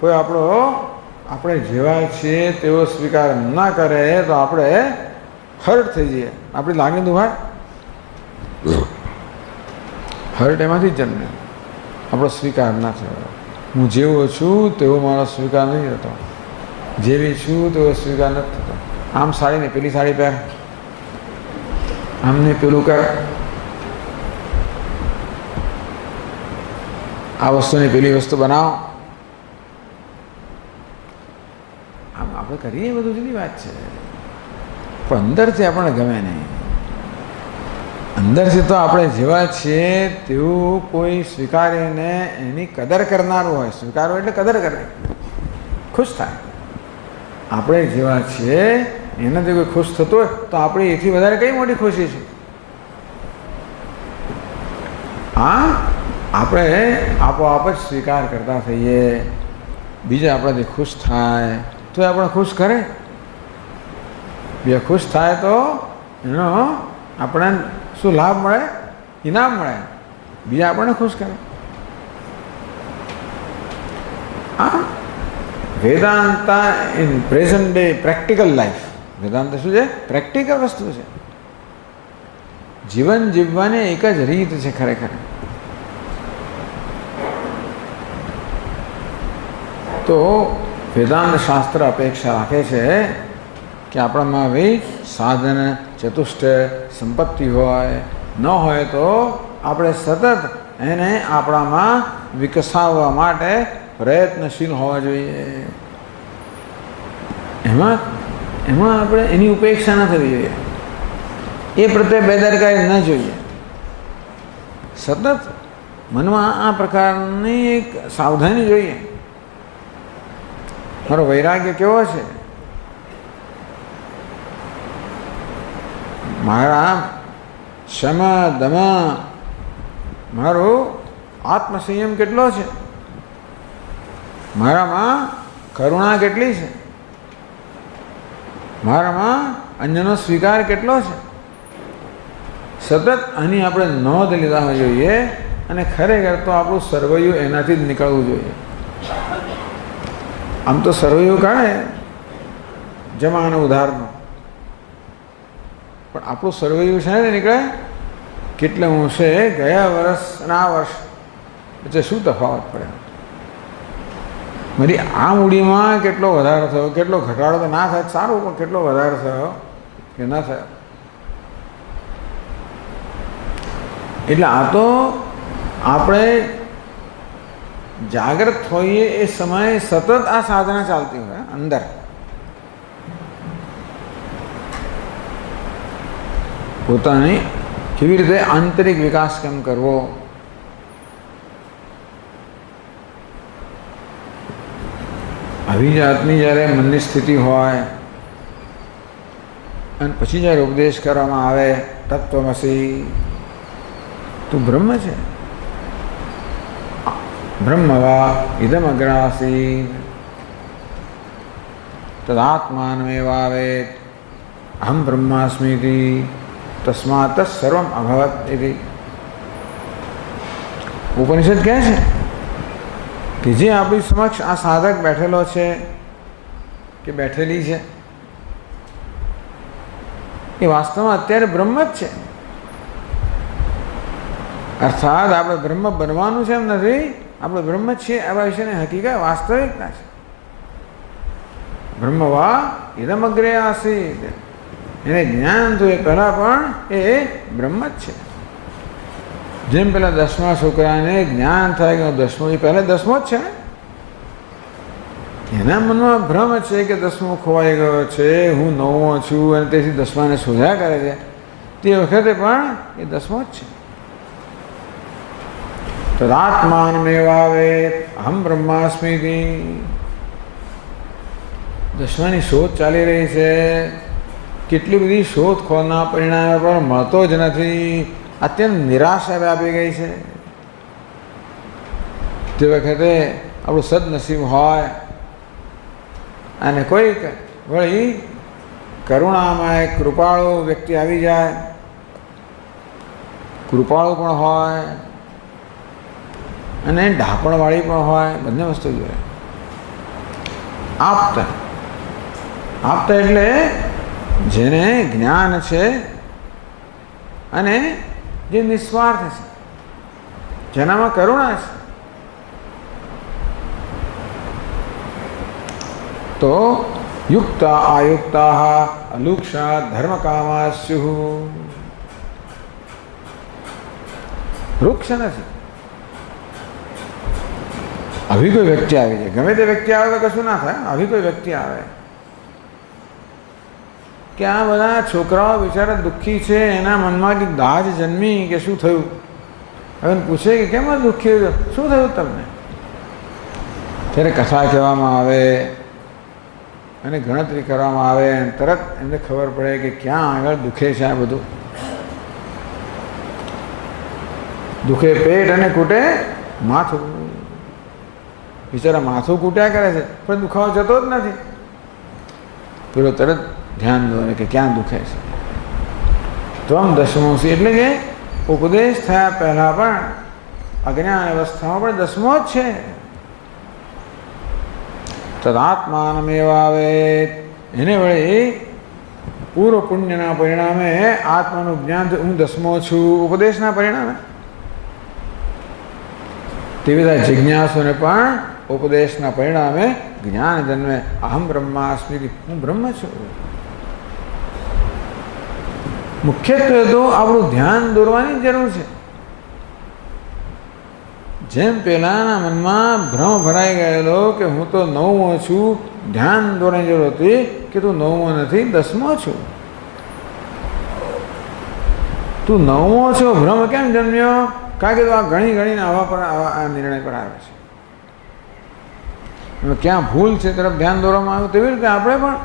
કોઈ આપણે જેવા છીએ તેવો સ્વીકાર ના કરે તો આપણે હર્ટ થઈ જઈએ, આપણી લાગણી દુભાય. હર્ટ એમાંથી જ જન્મે, આપણો સ્વીકાર ના થયો. હું જેવો છું તેવો મારો સ્વીકાર નહીં થતો, જેવી છું તેવો સ્વીકાર નથી થતો. આમ સાડીને પેલી સાડી પહેર, આમને પેલું કર, આ વસ્તુની પેલી વસ્તુ બનાવો, આમ આપણે કરીએ એ બધું જુદી વાત છે. પણ અંદરથી આપણને ગમે નહીં. અંદરથી તો આપણે જેવા છીએ તેવું કોઈ સ્વીકારીને એની કદર કરનારું હોય. સ્વીકારવું એટલે કદર કરે, ખુશ થાય. આપણે જેવા છીએ એનાથી કોઈ ખુશ થતો હોય તો આપણે એથી વધારે કઈ મોટી ખુશી છે? હા, આપણે આપોઆપ જ સ્વીકાર કરતા થઈએ, બીજા આપણાથી ખુશ થાય તો એ આપણે ખુશ કરે. બીજા ખુશ થાય તો એનો આપણે શું લાભ મળે? ઇનામ મળે. બીજા આપણને ખુશ કરે. હા, Vedanta in present day practical life. Vedanta શું છે? પ્રેક્ટિકલ વસ્તુ છે. જીવન જીવવાની એક જ રીત છે ખરેખર. તો વેદાંત શાસ્ત્ર અપેક્ષા રાખે છે કે આપણામાં ભાઈ સાધન ચતુષ્ટ સંપત્તિ હોય, ન હોય તો આપણે સતત એને આપણામાં વિકસાવવા માટે પ્રયત્નશીલ હોવા જોઈએ. એમાં આપણે એની ઉપેક્ષા ન થવી જોઈએ, એ પ્રત્યે બેદરકારી ન જોઈએ. સતત મનમાં આ પ્રકારની એક સાવધાની જોઈએ. મારો વૈરાગ્ય કેવો છે? મારા શમ દમ, મારો આત્મસંયમ કેટલો છે? મારામાં કરુણા કેટલી છે? મારામાં અન્યનો સ્વીકાર કેટલો છે? સતત આની આપણે નોંધ લીધા જોઈએ. અને ખરેખર તો આપણું સર્વૈયું એનાથી જ નીકળવું જોઈએ. આમ તો સર્વૈયું કાઢે જમા અને ઉધારનો, પણ આપણું સર્વૈયું છે ને નીકળે કેટલે અંશે ગયા વર્ષ અને આ વર્ષ વચ્ચે શું તફાવત પડે. મારી આ મૂડીમાં કેટલો વધારો થયો, કેટલો ઘટાડો તો ના થાય સારું, પણ કેટલો વધારો થયો કે ના થયો. એટલે આ તો આપણે જાગૃત હોઈએ એ સમયે સતત આ સાધના ચાલતી હોય અંદર. પોતાની કેવી રીતે આંતરિક વિકાસ કેમ કરવો, આવી જાતની જ્યારે મનની સ્થિતિ હોય અને પછી જ્યારે ઉપદેશ કરવામાં આવે તત્વમસી, તું બ્રહ્મ છે, બ્રહ્મવા ઇદમ અગ્રાસી તદાત્માનમેવાવેત અહમ બ્રહ્માસ્મિતિ તસ્માત સર્વમ અભવત ઇતિ. ઉપનિષદ કહે છે કે જે આપણી સમક્ષ આ સાધક બેઠેલો છે કે બેઠેલી છે એ વાસ્તવમાં અત્યારે બ્રહ્મ જ છે. અર્થાત આપણે બ્રહ્મ બનવાનું છે એમ નથી, આપણે બ્રહ્મ જ છીએ એવા વિશેની હકીકત વાસ્તવિકતા છે. બ્રહ્મવા ઇદમ અગ્રે આસીત, એને જ્ઞાન થયું એ પહેલાં પણ એ બ્રહ્મ જ છે. જેમ પેલા 10મા છોકરાને જ્ઞાન થાય કે 10મો, એ પહેલાં 10મો જ છે ને, એના મનમાં ભ્રમ છે કે 10મો ખોવાઈ ગયો છે, હું 9મો છું અને તેથી 10માને શોધ્યા કરે છે. તે વખતે પણ એ 10મો જ છે. તદાત્માનમેવાવેત અહમ બ્રહ્માસ્મિતિ. 10માની શોધ ચાલી રહી છે, કેટલી બધી શોધખોળના પરિણામે પણ મળતો જ નથી, અત્યંત નિરાશા વ્યાપી ગઈ છે. તે વખતે આપણું સદનસીબ હોય અને કોઈક વળી કરુણામાં એક કૃપાળુ વ્યક્તિ આવી જાય, કૃપાળુ પણ હોય અને ઢાંકણવાળી પણ હોય, બંને વસ્તુ જોઈએ. આપતા આપતા એટલે જેને જ્ઞાન છે અને જે નિસ્વાર્થ છે, જેનામાં કરુણા છે. તો યુક્તા આયુક્તા અલુક્ષા ધર્મકામા સ્યુઃ. વૃક્ષ નથી. આવી કોઈ વ્યક્તિ આવી જાય, ગમે તે વ્યક્તિ આવે તો કશું ના થાય. આવી કોઈ વ્યક્તિ આવે કે આ બધા છોકરાઓ બિચારા દુઃખી છે, એના મનમાં કંઈક દાજ જન્મી કે શું થયું, હવે પૂછે કે કેમ દુઃખી શું થયું તમને, ત્યારે કથા કહેવામાં આવે અને ગણતરી કરવામાં આવે અને તરત એમને ખબર પડે કે ક્યાં આગળ દુખે છે. આ બધું દુખે પેટ અને કૂટે માથું. બિચારા માથું કૂટ્યા કરે છે પણ દુખાવો જતો જ નથી. પેલો તરત ધ્યાન દોરે કે ક્યાં દુખે છે. ત્વમ દશમોસી એટલે કે ઉપદેશ થયા પહેલાં પણ અજ્ઞાન અવસ્થામાં પણ 10મો જ છે. તદાત્માનમેવાવેત, એને વળી પૂર્વ પુણ્યના પરિણામે આત્માનું જ્ઞાન, હું 10મો છું ઉપદેશના પરિણામે. તેવી રીતે જિજ્ઞાસુને પણ ઉપદેશના પરિણામે જ્ઞાન જન્મે. અહમ બ્રહ્માસ્મિ, હું બ્રહ્મ છું. મુખ્યત્વે તો આપણું ધ્યાન દોરવાની જરૂર છે. જેમ પેલાના મનમાં ભ્રમ ભરાઈ ગયેલો કે હું તો 9મો છું, ધ્યાન દોરવાની જરૂર હતી કે તું 9મો નથી 10મો છું. તું 9મો છો ભ્રમ કેમ જન્મ્યો? કારણ કે તું આ ઘણી ઘણીને આવા નિર્ણય પર આવે છે. ક્યાં ભૂલ છે તરફ ધ્યાન દોરવામાં આવ્યું. તેવી રીતે આપણે પણ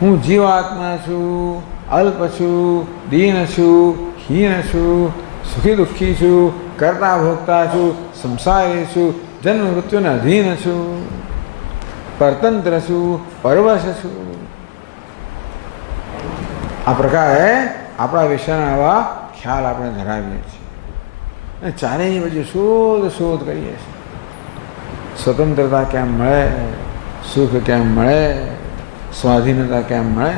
હું જીવાત્મા છું, અલ્પ છું, દીન છું, હીન છું, સુખી દુઃખી છું, કરતા ભોગતા છું, સંસારી છું, જન્મ મૃત્યુને અધીન છું, પરતંત્ર છું, પરવશ છું. આ પ્રકારે આપણા વિષયના આવા ખ્યાલ આપણે ધરાવીએ છીએ અને ચારેય બાજુ શોધ કરીએ છીએ. સ્વતંત્રતા કેમ મળે, સુખ કેમ મળે, સ્વાધીનતા કેમ મળે.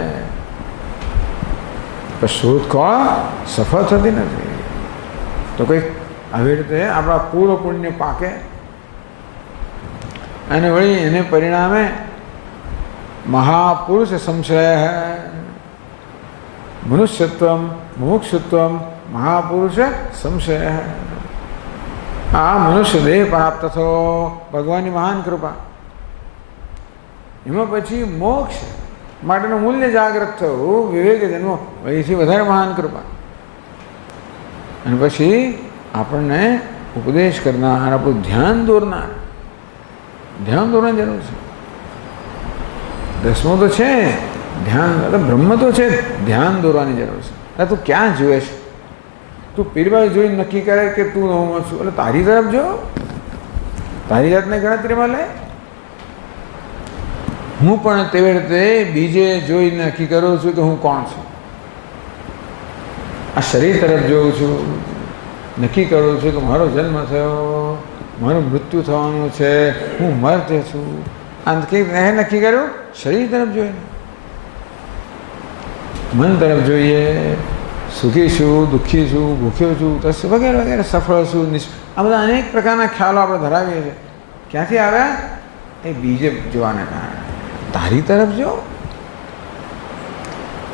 પણ શોધખોળ સફળ થતી નથી. તો કંઈક આવી રીતે આપણા પૂર્વ પુણ્ય પાકે અને વળી એને પરિણામે મહાપુરુષ સંશય મનુષ્યત્વમ મુમુક્ષુત્વમ મહાપુરુષ સંશય. આ મનુષ્ય દેહ પ્રાપ્ત થયો, ભગવાનની મહાન કૃપા. એમાં પછી મોક્ષ માટેનું મૂલ્ય જાગૃત થયું, વિવેક જન્મો, એથી વધારે મહાન કૃપા. અને પછી આપણને ઉપદેશ કરનાર, આપણું ધ્યાન દોરનાર, ધ્યાન દોરવાની જરૂર છે. દસમો તો છે ધ્યાન, બ્રહ્મ તો છે, ધ્યાન દોરવાની જરૂર છે. એટલે તું ક્યાં જુએ છે? તું પીરબાઈ જોઈને નક્કી કરે કે તું નવમાં છું, એટલે તારી તરફ જો, તારી જાતને ગણતરીમાં લે. હું પણ તેવી રીતે બીજે જોઈને નક્કી કરું છું કે હું કોણ છું. આ શરીર તરફ જોઉં છું, નક્કી કરું છું કે મારો જન્મ થયો, મારું મૃત્યુ થવાનું છે, હું મર્ત્ય છું. આ નક્કી કર્યું શરીર તરફ જોઈને. મન તરફ જોઈએ, સુખી છું, દુઃખી છું, ભૂખ્યો છું, તસ વગેરે વગેરે, સફળ છું, આ બધા અનેક પ્રકારના ખ્યાલો આપણે ધરાવીએ છીએ. ક્યાંથી આવ્યા? એ બીજે જોવાને કારણે. તારી તરફ જો,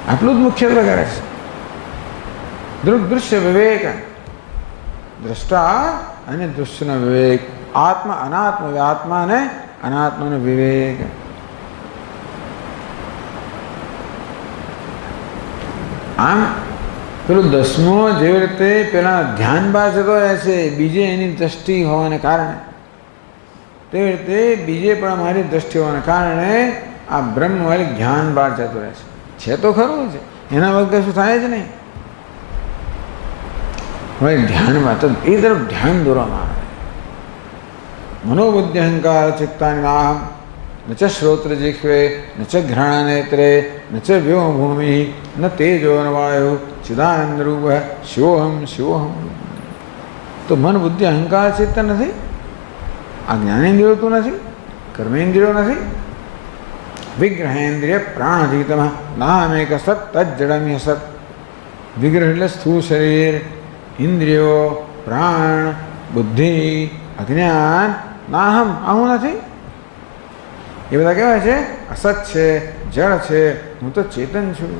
આટલું જ મુખ્યત્વે કરે છે. દૃશ્ય વિવેક, દ્રષ્ટા અને દૃશ્યનો વિવેક, આત્મા અનાત્મ, આત્મા અને અનાત્માનો વિવેક. આમ પેલું દસમો જેવી રીતે પેલા ધ્યાન બહાર જતો રહે છે, બીજે એની દ્રષ્ટિ હોવાને કારણે, તેવી રીતે બીજે પણ અમારી દ્રષ્ટિ હોવાને કારણે આ બ્રહ્મવાળી ધ્યાન બહાર જતું રહે છે. તો ખરું છે, એના વગર શું થાય જ નહીં. હવે ધ્યાનમાં તો એ તરફ ધ્યાન દોરવામાં આવે. મનોબુદ્ધિ અહંકાર ચિત્તાની નામ ન ચ શ્રોત્ર જીહ્વે ન ચ ઘ્રાણ નેત્રે ન ચ વ્યોમભૂમિ ન તેજો ન વાયુ ચિદાનંદ રૂપ શિવોહમ શિવોહમ. તો મન બુદ્ધિ અહંકાર ચિત્ત નથી, આ જ્ઞાનેન્દ્રિયો તું નથી, કર્મેન્દ્રિયો નથી. વિગ્રહેન્દ્રિય પ્રાણાધીતમાં નામેક સત તજ્જડમ્ય સત. વિગ્રહ એટલે સ્થૂળ શરીર, ઇન્દ્રિયો, પ્રાણ, બુદ્ધિ, અજ્ઞાન, નાહમ, આવું નથી. એ બધા કહેવાય છે અસત છે, જળ છે, હું તો ચેતન છું.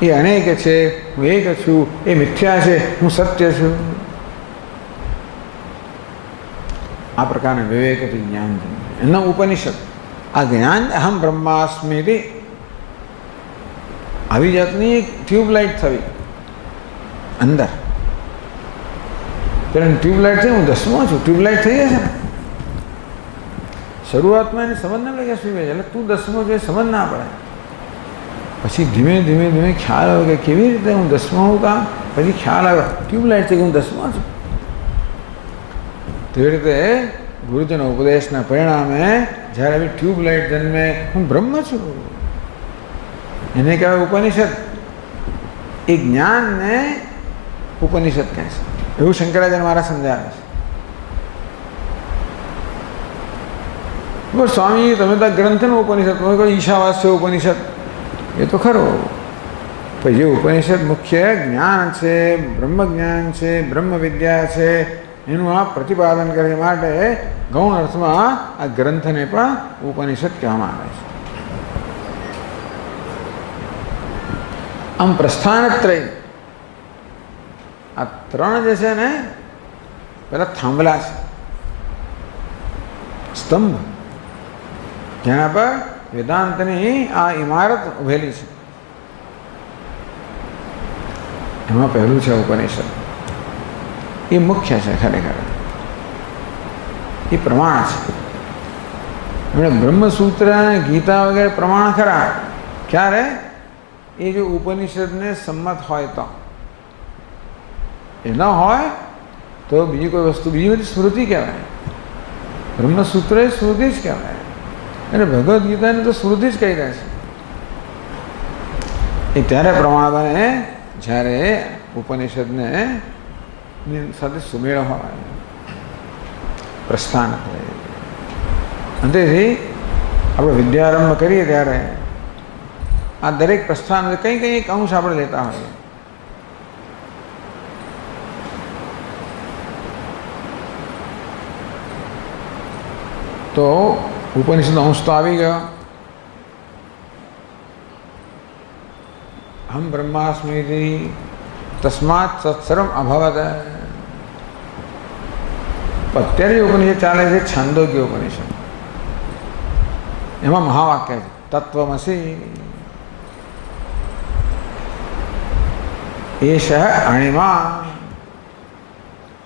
એ અનેક છે, હું એક છું. એ મિથ્યા છે, હું સત્ય છું. આ પ્રકારના વિવેકથી જ્ઞાન એના ઉપનિષદ. આ જ્ઞાન અહમ બ્રહ્માસ્મિ આવી જાતની એક ટ્યુબલાઇટ થવી અંદર. પેલા ટ્યુબલાઇટ છે, હું દસમો છું, ટ્યુબલાઇટ થઈ જશે ને. શરૂઆતમાં એને સમજ ના પડે કે શું છે, એટલે તું દસમો છે સમજ ના પડે. પછી ધીમે ધીમે ધીમે ખ્યાલ આવે કે કેવી રીતે હું દસમો હું કામ. પછી ખ્યાલ આવે ટ્યુબલાઇટ છે કે હું દસમો છું. તેવી રીતે ગુરુજનો ઉપદેશના પરિણામે જ્યારે આવી ટ્યુબલાઇટ જન્મે, હું બ્રહ્મ છું. એને કહેવાય ઉપનિષદ. એ જ્ઞાનને ઉપનિષદ કહે છે. એવું શંકરાચાર્ય મારા સમજાવે છે. સ્વામી તમે તો ગ્રંથનું ઉપનિષદ, તમે કોઈ ઈશાવાસ્ય ઉપનિષદ, એ તો ખરો. પણ જે ઉપનિષદ મુખ્ય જ્ઞાન છે, બ્રહ્મ જ્ઞાન છે, બ્રહ્મ વિદ્યા છે, એનું આ પ્રતિપાદન કરે માટે ગૌણ અર્થમાં આ ગ્રંથને પણ ઉપનિષદ કહેવામાં આવે છે. આમ પ્રસ્થાનત્રય, આ ત્રણ જે છે ને, પેલા થાંભલા છે, સ્તંભ, જેના પર વેદાંતની આ ઇમારત ઉભેલી છે. એમાં પહેલું છે ઉપનિષદ. એ મુખ્ય છે ખરેખર, એ પ્રમાણ છે. એમણે બ્રહ્મસૂત્ર, ગીતા વગેરે પ્રમાણ ખરા. ક્યારે? એ જો ઉપનિષદને સંમત હોય તો. એ ન હોય તો બીજી કોઈ વસ્તુ, બીજી બધી સ્મૃતિ કહેવાય. બ્રહ્મસૂત્ર એ સ્મૃતિ જ કહેવાય, અને ભગવદ્ ગીતાને તો સ્મૃતિ જ કહી રહ્યા છે. એ ત્યારે પ્રમાણ બને જ્યારે ઉપનિષદને સાથે સુમેળ હોય. પ્રસ્થાન અંતેથી આપણે વિદ્યારંભ કરીએ ત્યારે આ દરેક પ્રસ્થાન કંઈ કંઈ એક અંશ આપણે લેતા હોઈએ. તો ઉપનિષદ અંશ તો આવી ગયો. હમ બ્રહ્માસ્મિતિ તસ્માત સત્સર્વમ અભવત. અત્યારે જે ઉપનિષદ ચાલે છે છાંદોગ્ય ઉપનિષદ, એમાં મહાવાક્ય છે તત્વમસી એષ અણિમા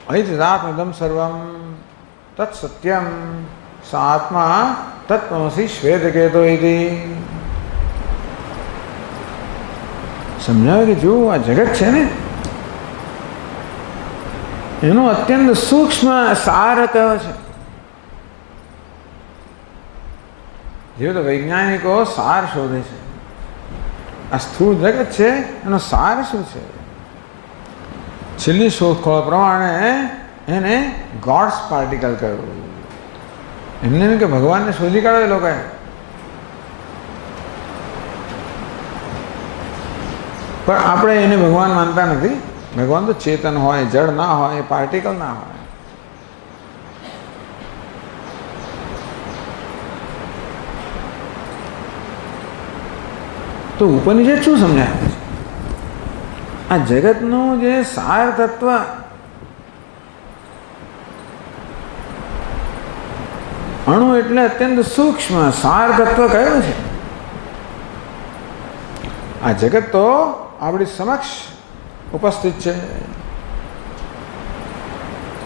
અહિતદાત્મિદમ સર્વમ તત્સત્યમ સા આત્મા તત્વમસી શ્વેતકેતો ઇતિ. સમજાવે કે જો આ જગત છે ને એનો અત્યંત સૂક્ષ્મ સાર કયો છે. જેવું તો વૈજ્ઞાનિકો સાર શોધે છે. આ સ્થૂળ જગત છે એનો સાર શું છે? છેલ્લી શોધખોળ પ્રમાણે એને ગોડ્સ પાર્ટિકલ કહ્યું. એમને કે ભગવાનને શોધી કાઢો એ લોકોએ. પણ આપણે એને ભગવાન માનતા નથી. ભગવાન તો ચેતન હોય, જડ ના હોય, પાર્ટિકલ ના હોય. તો ઉપનિષદ શું સમજાય છે? આ જગતનું જે સાર તત્વ અણુ એટલે અત્યંત સૂક્ષ્મ સાર તત્વ કયું છે? આ જગત તો આપણી સમક્ષ ઉપસ્થિત છે.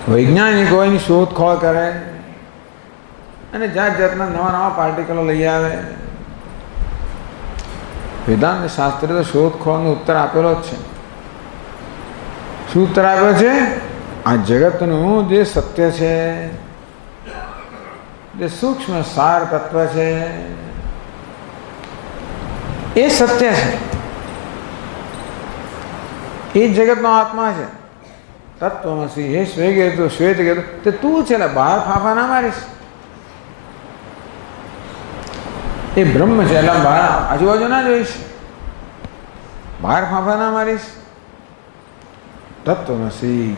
વૈજ્ઞાનિકો એની શોધખોળ કરે અને જાત જાતના નવા નવા પાર્ટિકલો લઈ આવે. વેદાંત શાસ્ત્રે તો શોધખોળનો ઉત્તર આપેલો જ છે. શું ઉત્તર આપ્યો છે? આ જગતનું જે સત્ય છે, જે સૂક્ષ્મ સાર તત્વ છે, એ સત્ય છે. એ જગતનો આત્મા છે. તત્વમસી હે શ્વેત કહેતું તે તું છે ને, બહાર ફાફા ના મારીશ. એ બ્રહ્મ છે એટલે બહાર આજુબાજુ ના જોઈશ, બહાર ફાંફા ના મારીશ. તત્વમસી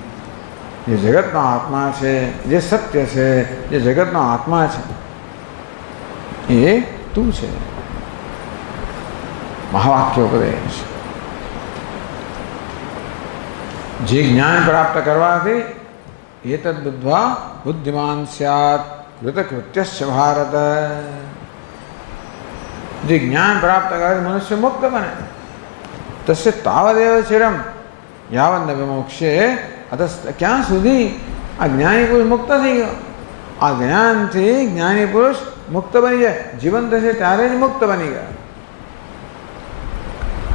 જે જગતનો આત્મા છે, જે સત્ય છે, જે જગતનો આત્મા છે, એ તું છે. મહાવાક્ય ઉપદેશ. જે જ્ઞાન પ્રાપ્ત કરવાથી એ તદ બુદ્ધવા બુદ્ધિમાન સ્યાત કૃતકૃત્યસ્ય ભારત. જે જ્ઞાન પ્રાપ્ત કરે મનુષ્ય મુક્ત બને. તસ્ય તાવદેવ ચિરમ યાવન્ન વિમોક્ષે. ક્યાં સુધી? આ જ્ઞાની પુરુષ મુક્ત થઈ ગયો. આ જ્ઞાનથી જ્ઞાની પુરુષ મુક્ત બની જાય. જીવન થશે ત્યારે જ મુક્ત બની ગયા.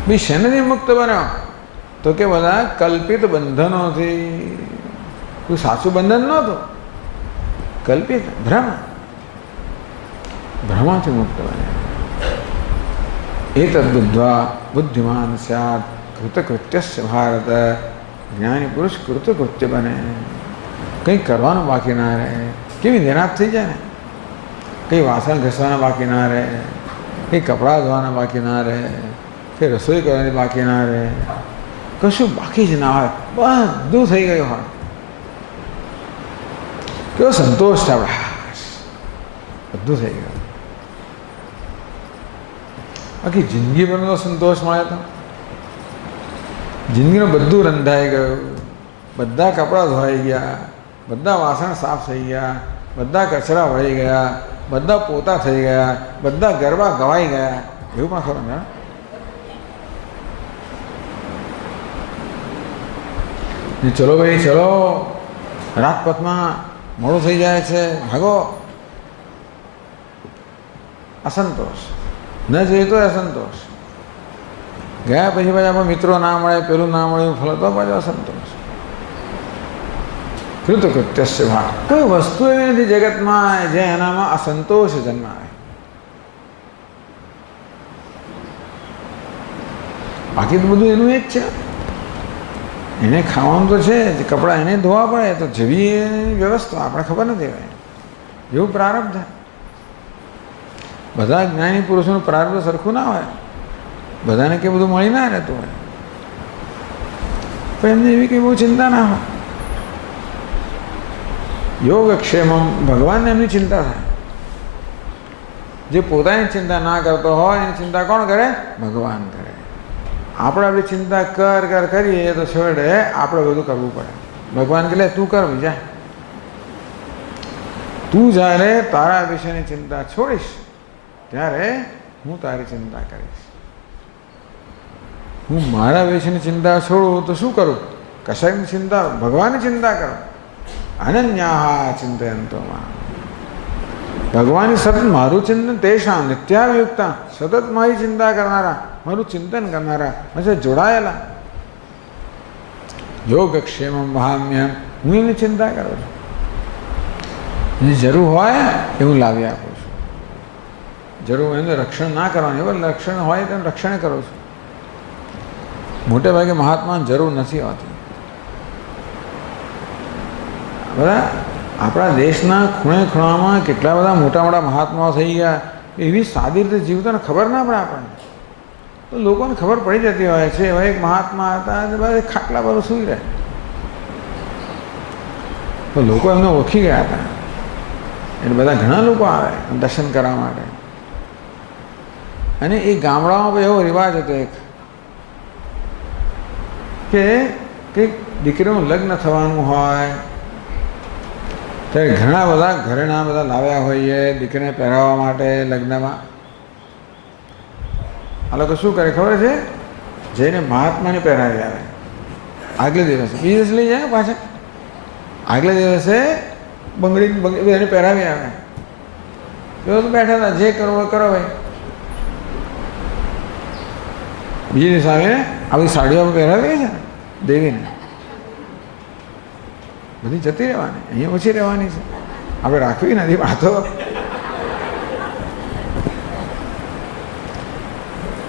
બી શેનાથી મુક્ત બન્યો? તો કે બધા કલ્પિત બંધનોથી. કોઈ સાચું બંધન નહોતું, કલ્પિત ભ્રમથી મુક્ત બન્યા. એતદ બુદ્ધવા બુદ્ધિમાન સ્યાત કૃતકૃત્યસ્ય ભારત. જ્ઞાની પુરુષ કૃતકૃત્ય બને, કંઈ કરવાનું બાકી ના રહે. કેવી નિરાશ થઈ જાય ને. કંઈ વાસણ ઘસવાના બાકી ના રહે, કંઈ કપડાં ધોવાના બાકી ના રહે, કંઈ રસોઈ કરવાની બાકી ના રહે, કશું બાકી જ ના હોય, બધું થઈ ગયું હોય. કેવો સંતોષ છે આપણે, બધું થઈ ગયું. બાકી જિંદગી પરનો સંતોષ મળે તો જિંદગીનું બધું રંધાઈ ગયું, બધા કપડાં ધોવાઈ ગયા, બધા વાસણ સાફ થઈ ગયા, બધા કચરા વળી ગયા, બધા પોતા થઈ ગયા, બધા ગરબા ગવાઈ ગયા. એવું પણ ખરું ને? ચલો ભાઈ ચલો, રાજપથમાં મોડું થઈ જાય છે, ભાગો. અસંતોષ. ન જોઈએ તો અસંતોષ. ગયા પછી પાછા આપણે મિત્રો ના મળે, પેલું ના મળ્યું, ફળ તો પાછો અસંતોષ. કૃતકૃત્યસ્ય ભાવ. કોઈ વસ્તુ એવી નથી જગતમાં જે એનામાં અસંતોષ જન્માવે. બાકી તો બધું એનું એ જ છે. એને ખાવાનું તો છે, કપડાં એને ધોવા પડે, તો જેવી એની વ્યવસ્થા આપણે ખબર નથી હોય. જેવું પ્રારબ્ધ. બધા જ્ઞાની પુરુષોનું પ્રારબ્ધ સરખું ના હોય. બધાને કે બધું મળી ના રહેતું હોય, પણ એમને એવી કંઈ બહુ ચિંતા ના હોય. યોગક્ષેમમ, ભગવાનને એમની ચિંતા થાય. જે પોતાની ચિંતા ના કરતો હોય એની ચિંતા કોણ કરે? ભગવાન કરે. આપણે આપણી ચિંતા કરીએ તો છેવટે આપણે બધું કરવું પડે. ભગવાન કહે તું કર બીજા, તું જ્યારે તારા વિશેની ચિંતા છોડીશ ત્યારે હું તારી ચિંતા કરીશ. હું મારા વિશેની ચિંતા છોડું તો શું કરું? કશાયની ચિંતા, ભગવાનની ચિંતા કરું. અનન્યાહા ચિંતયંતો માં, ભગવાનની સતત મારું ચિંતન, તેષાં નિત્યાભિયુક્તા, સતત મારી ચિંતા કરનારા, મારું ચિંતન કરનારા, મને જોડાયેલા. યોગક્ષેમમ વહામ્યહમ, હું એની ચિંતા કરું છું. એની જરૂર હોય એ હું લાવી આપું છું. જરૂર એનું રક્ષણ ના કરવાની હોય, રક્ષણ હોય તેનું રક્ષણ કરું છું. મોટે ભાગે મહાત્માની જરૂર નથી હોતી. બધા આપણા દેશના ખૂણે ખૂણામાં કેટલા બધા મોટા મોટા મહાત્માઓ થઈ ગયા, એવી સાદી રીતે જીવતાને ખબર ના પડે આપણને. તો લોકોને ખબર પડી જતી હોય છે. હવે એક મહાત્મા હતા બધા ખાટલા પર સૂઈ રહે, તો લોકો એમને ઓળખી ગયા હતા. એટલે બધા ઘણા લોકો આવે દર્શન કરવા માટે. અને એ ગામડામાં એવો રિવાજ હતો એક કે કંઈક દીકરીનું લગ્ન થવાનું હોય ત્યારે ઘણા બધા ઘરેણા બધા લાવ્યા હોઈએ દીકરીને પહેરાવવા માટે લગ્નમાં. આ લોકો શું કરે ખબર છે? જઈને મહાત્માને પહેરાવી આવે આગલે દિવસે. બીજે દિવસે લઈ જાય પાછા, આગલે દિવસે બંગડી એને પહેરાવી આવે. એવો તો બેઠા હતા, જે કરવો કરો ભાઈ. બીજી દિવસે આવીને આવી સાડીઓ પહેરાવી છે દેવીને, બધી જતી રહેવાની, અહીંયા ઓછી રહેવાની છે, આપણે રાખવી નથી. વાતો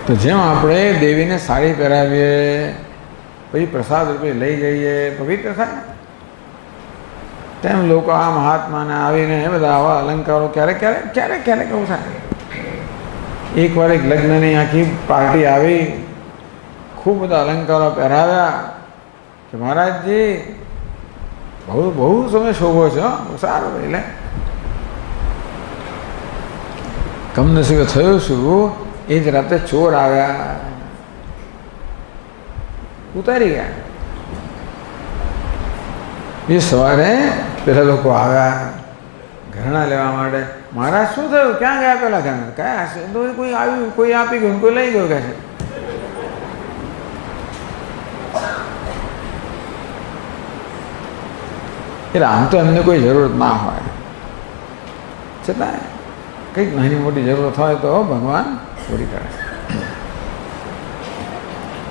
તો જેમ આપણે દેવીને સાડી પહેરાવીએ પછી પ્રસાદ રૂપે લઈ જઈએ પવિત્ર થાય, તેમ લોકો આ મહાત્માને આવીને એ બધા આવા અલંકારો ક્યારેક એવું થાય. એકવાર એક લગ્નની આખી પાર્ટી આવી, ખૂબ બધા અલંકારો પહેરાવ્યા કે મહારાજજી બહુ સમય શોભો છે, સારું. એટલે કમનસીબે થયું શું, એ જ રાતે ચોર આવ્યા, ઉતારી ગયા. એ સવારે પેલા લોકો આવ્યા ઘરેણા લેવા માટે. મહારાજ શું થયું, ક્યાં ગયા પેલા ઘરેણા? કયા હશે તો કોઈ આવ્યું, કોઈ આપી ગયું, કોઈ લઈ ગયું. કહે છે એટલે આમ તો એમને કોઈ જરૂરત ના હોય, છતાં કંઈક નાની મોટી જરૂરત હોય તો ભગવાન પૂરી કરે.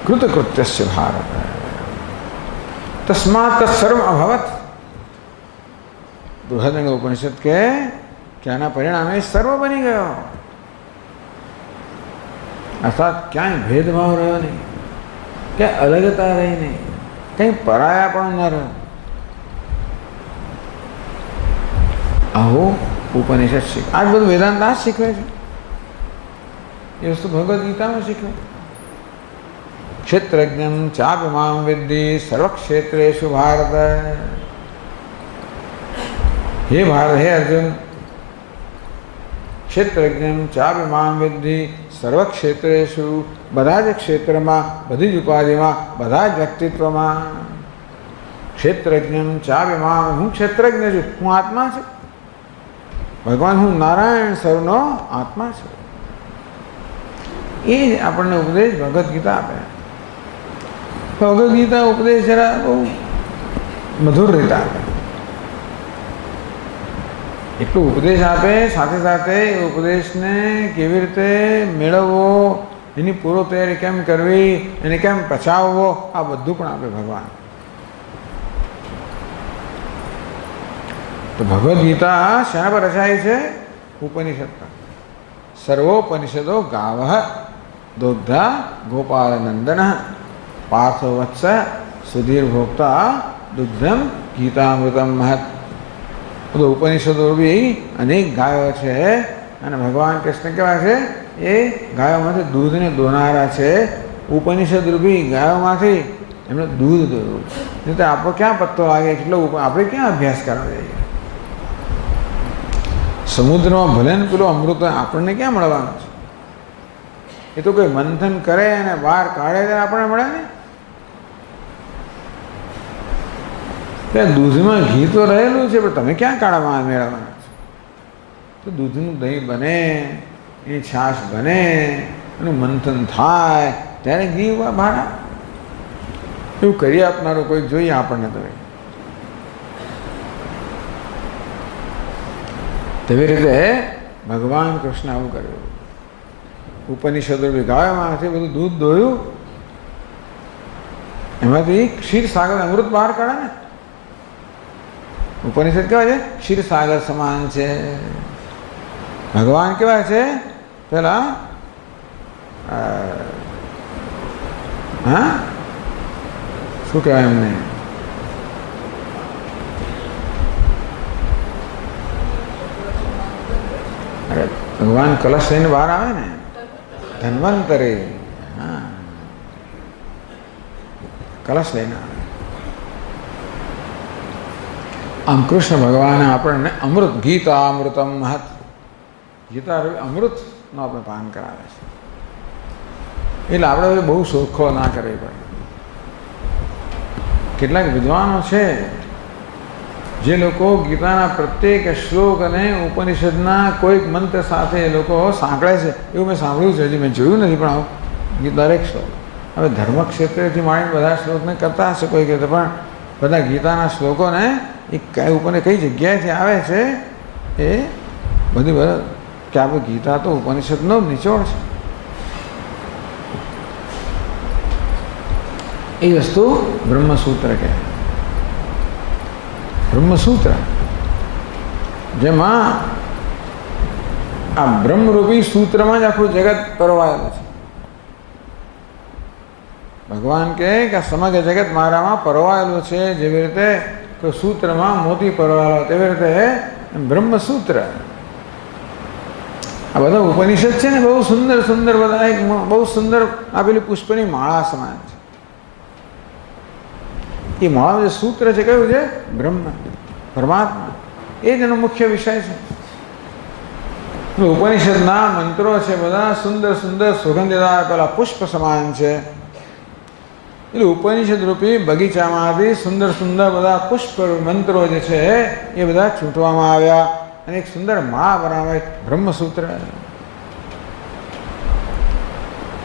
કૃતકૃત્યસ્ય ભારત તસ્માત સર્વ અભવત. બૃહદંગ ઉપનિષદ કે આના પરિણામે સર્વ બની ગયો. અર્થાત ક્યાંય ભેદભાવ રહ્યો નહીં, ક્યાંય અલગતા રહી નહીં, કંઈ પરાયા પણ ન રહ્યો. આવું ઉપનિષદ શીખ. આજ બધું વેદાંત આ જ શીખવે છે. એ વસ્તુ ભગવદ્ ગીતામાં શીખવે. ક્ષેત્રજ્ઞમ ચાપી મામ વિદ્ધિ સર્વક્ષેત્રેષુ ભારત. હે ભારત, હે અર્જુન, ક્ષેત્રજ્ઞમ ચાપી મામ વિદ્ધિ સર્વક્ષેત્રેષુ, બધા જ ક્ષેત્રમાં, બધી જ ઉપાધિમાં, બધા જ વ્યક્તિત્વમાં. ક્ષેત્રજ્ઞમ ચાપી મામ, હું ક્ષેત્રજ્ઞ છું, હું આત્મા છું. ભગવાન હું નારાયણ સર્વનો આત્મા છું. એ જ આપણને ઉપદેશ ભગવદ્ ગીતા આપે. ભગવદ્ ગીતા ઉપદેશ જરા બહુ મધુર રીતે આપે. એટલું ઉપદેશ આપે, સાથે સાથે એ ઉપદેશને કેવી રીતે મેળવવો, એની પૂર્વ તૈયારી કેમ કરવી, એને કેમ પચાવવો, આ બધું પણ આપે ભગવાન. તો ભગવદ્ ગીતા શા પર રચાય છે? ઉપનિષદ પર. સર્વોપનિષદો ગાવ દુગ્ધા ગોપાલનંદન પાર્થો વત્સ સુધીર ભોક્તા દુગ્ધમ ગીતામૃતમ મહત. બધો ઉપનિષદો બી અનેક ગાયો છે અને ભગવાન કૃષ્ણ કેવા છે? એ ગાયોમાંથી દૂધને દોનારા છે. ઉપનિષદ રૂપી ગાયોમાંથી એમણે દૂધ દોર્યું. નહીં તો આપણો ક્યાં પત્તો લાગે? એટલો આપણે ક્યાં અભ્યાસ કરવા જઈએ? સમુદ્રમાં ભલે ને પેલો અમૃત આપણને ક્યાં મળવાનું છે? એ તો કોઈ મંથન કરે અને બહાર કાઢે ત્યારે આપણને મળે ને. ત્યાં દૂધમાં ઘી તો રહેલું છે, પણ તમે ક્યાં કાઢવામાં મેળવવાના છો? તો દૂધનું દહીં બને, એની છાશ બને, એનું મંથન થાય ત્યારે ઘી બહાર આવે. એવું કરી આપનારું કોઈ જોઈએ આપણને તો. તેવી રીતે ભગવાન કૃષ્ણ આવું કર્યું. ઉપનિષદો ગાયોમાંથી બધું દૂધ દોયું, એમાંથી ક્ષીરસાગર અમૃત બહાર કાઢે ને. ઉપનિષદ કેવા છે? ક્ષીરસાગર સમાન છે. ભગવાન કેવા છે? પેલા હા શું કહેવાય એમને? અરે ભગવાન કલશ લઈને બહાર આવે ને, ધન્વંતરે. હા, કલશ લઈને આવે. આમ કૃષ્ણ ભગવાને આપણને અમૃત, ગીતા અમૃતમ મહત, ગીતા અમૃતનું આપણે પાન કરાવે છે. એટલે આપણે બહુ શોખો ના કરવી પડે. કેટલાક વિદ્વાનો છે જે લોકો ગીતાના પ્રત્યેક શ્લોક અને ઉપનિષદના કોઈક મંત્ર સાથે એ લોકો સાંકળે છે. એવું મેં સાંભળ્યું છે, હજી મેં જોયું નથી, પણ દરેક શ્લોક હવે ધર્મ ક્ષેત્રેથી માંડીને બધા શ્લોકને કરતા હશે કોઈ કહેતો, પણ બધા ગીતાના શ્લોકોને એ કઈ ઉપરને કઈ જગ્યાએથી આવે છે એ બધી બધા કે આપણે ગીતા તો ઉપનિષદનો નિચોડ છે. એ વસ્તુ બ્રહ્મસૂત્ર કહેવાય. બ્રહ્મસૂત્ર જેમાં આ બ્રહ્મરૂપી સૂત્રમાં જ આખું જગત પરવાયેલું છે. ભગવાન કહે કે સમગ્ર જગત મારામાં પરવાયેલું છે. જેવી રીતે કોઈ સૂત્રમાં મોતી પરવાયેલો, તેવી રીતે બ્રહ્મસૂત્ર. આ બધા ઉપનિષદ છે ને, બહુ સુંદર સુંદર બધા, એક બહુ સુંદર આપેલી પુષ્પની માળા સમાન છે. એ માળા જે સૂત્ર છે કયું છે? બ્રહ્મ, પરમાત્મા. એ જ એનો મુખ્ય વિષય છે. ઉપનિષદના મંત્રો છે બધા સુંદર સુંદર સુગંધીદાર પેલા પુષ્પ સમાન છે. એટલે ઉપનિષદ રૂપી બગીચામાંથી સુંદર સુંદર બધા પુષ્પ મંત્રો જે છે એ બધા છૂટવામાં આવ્યા અને એક સુંદર માળા બનાવે, બ્રહ્મસૂત્ર.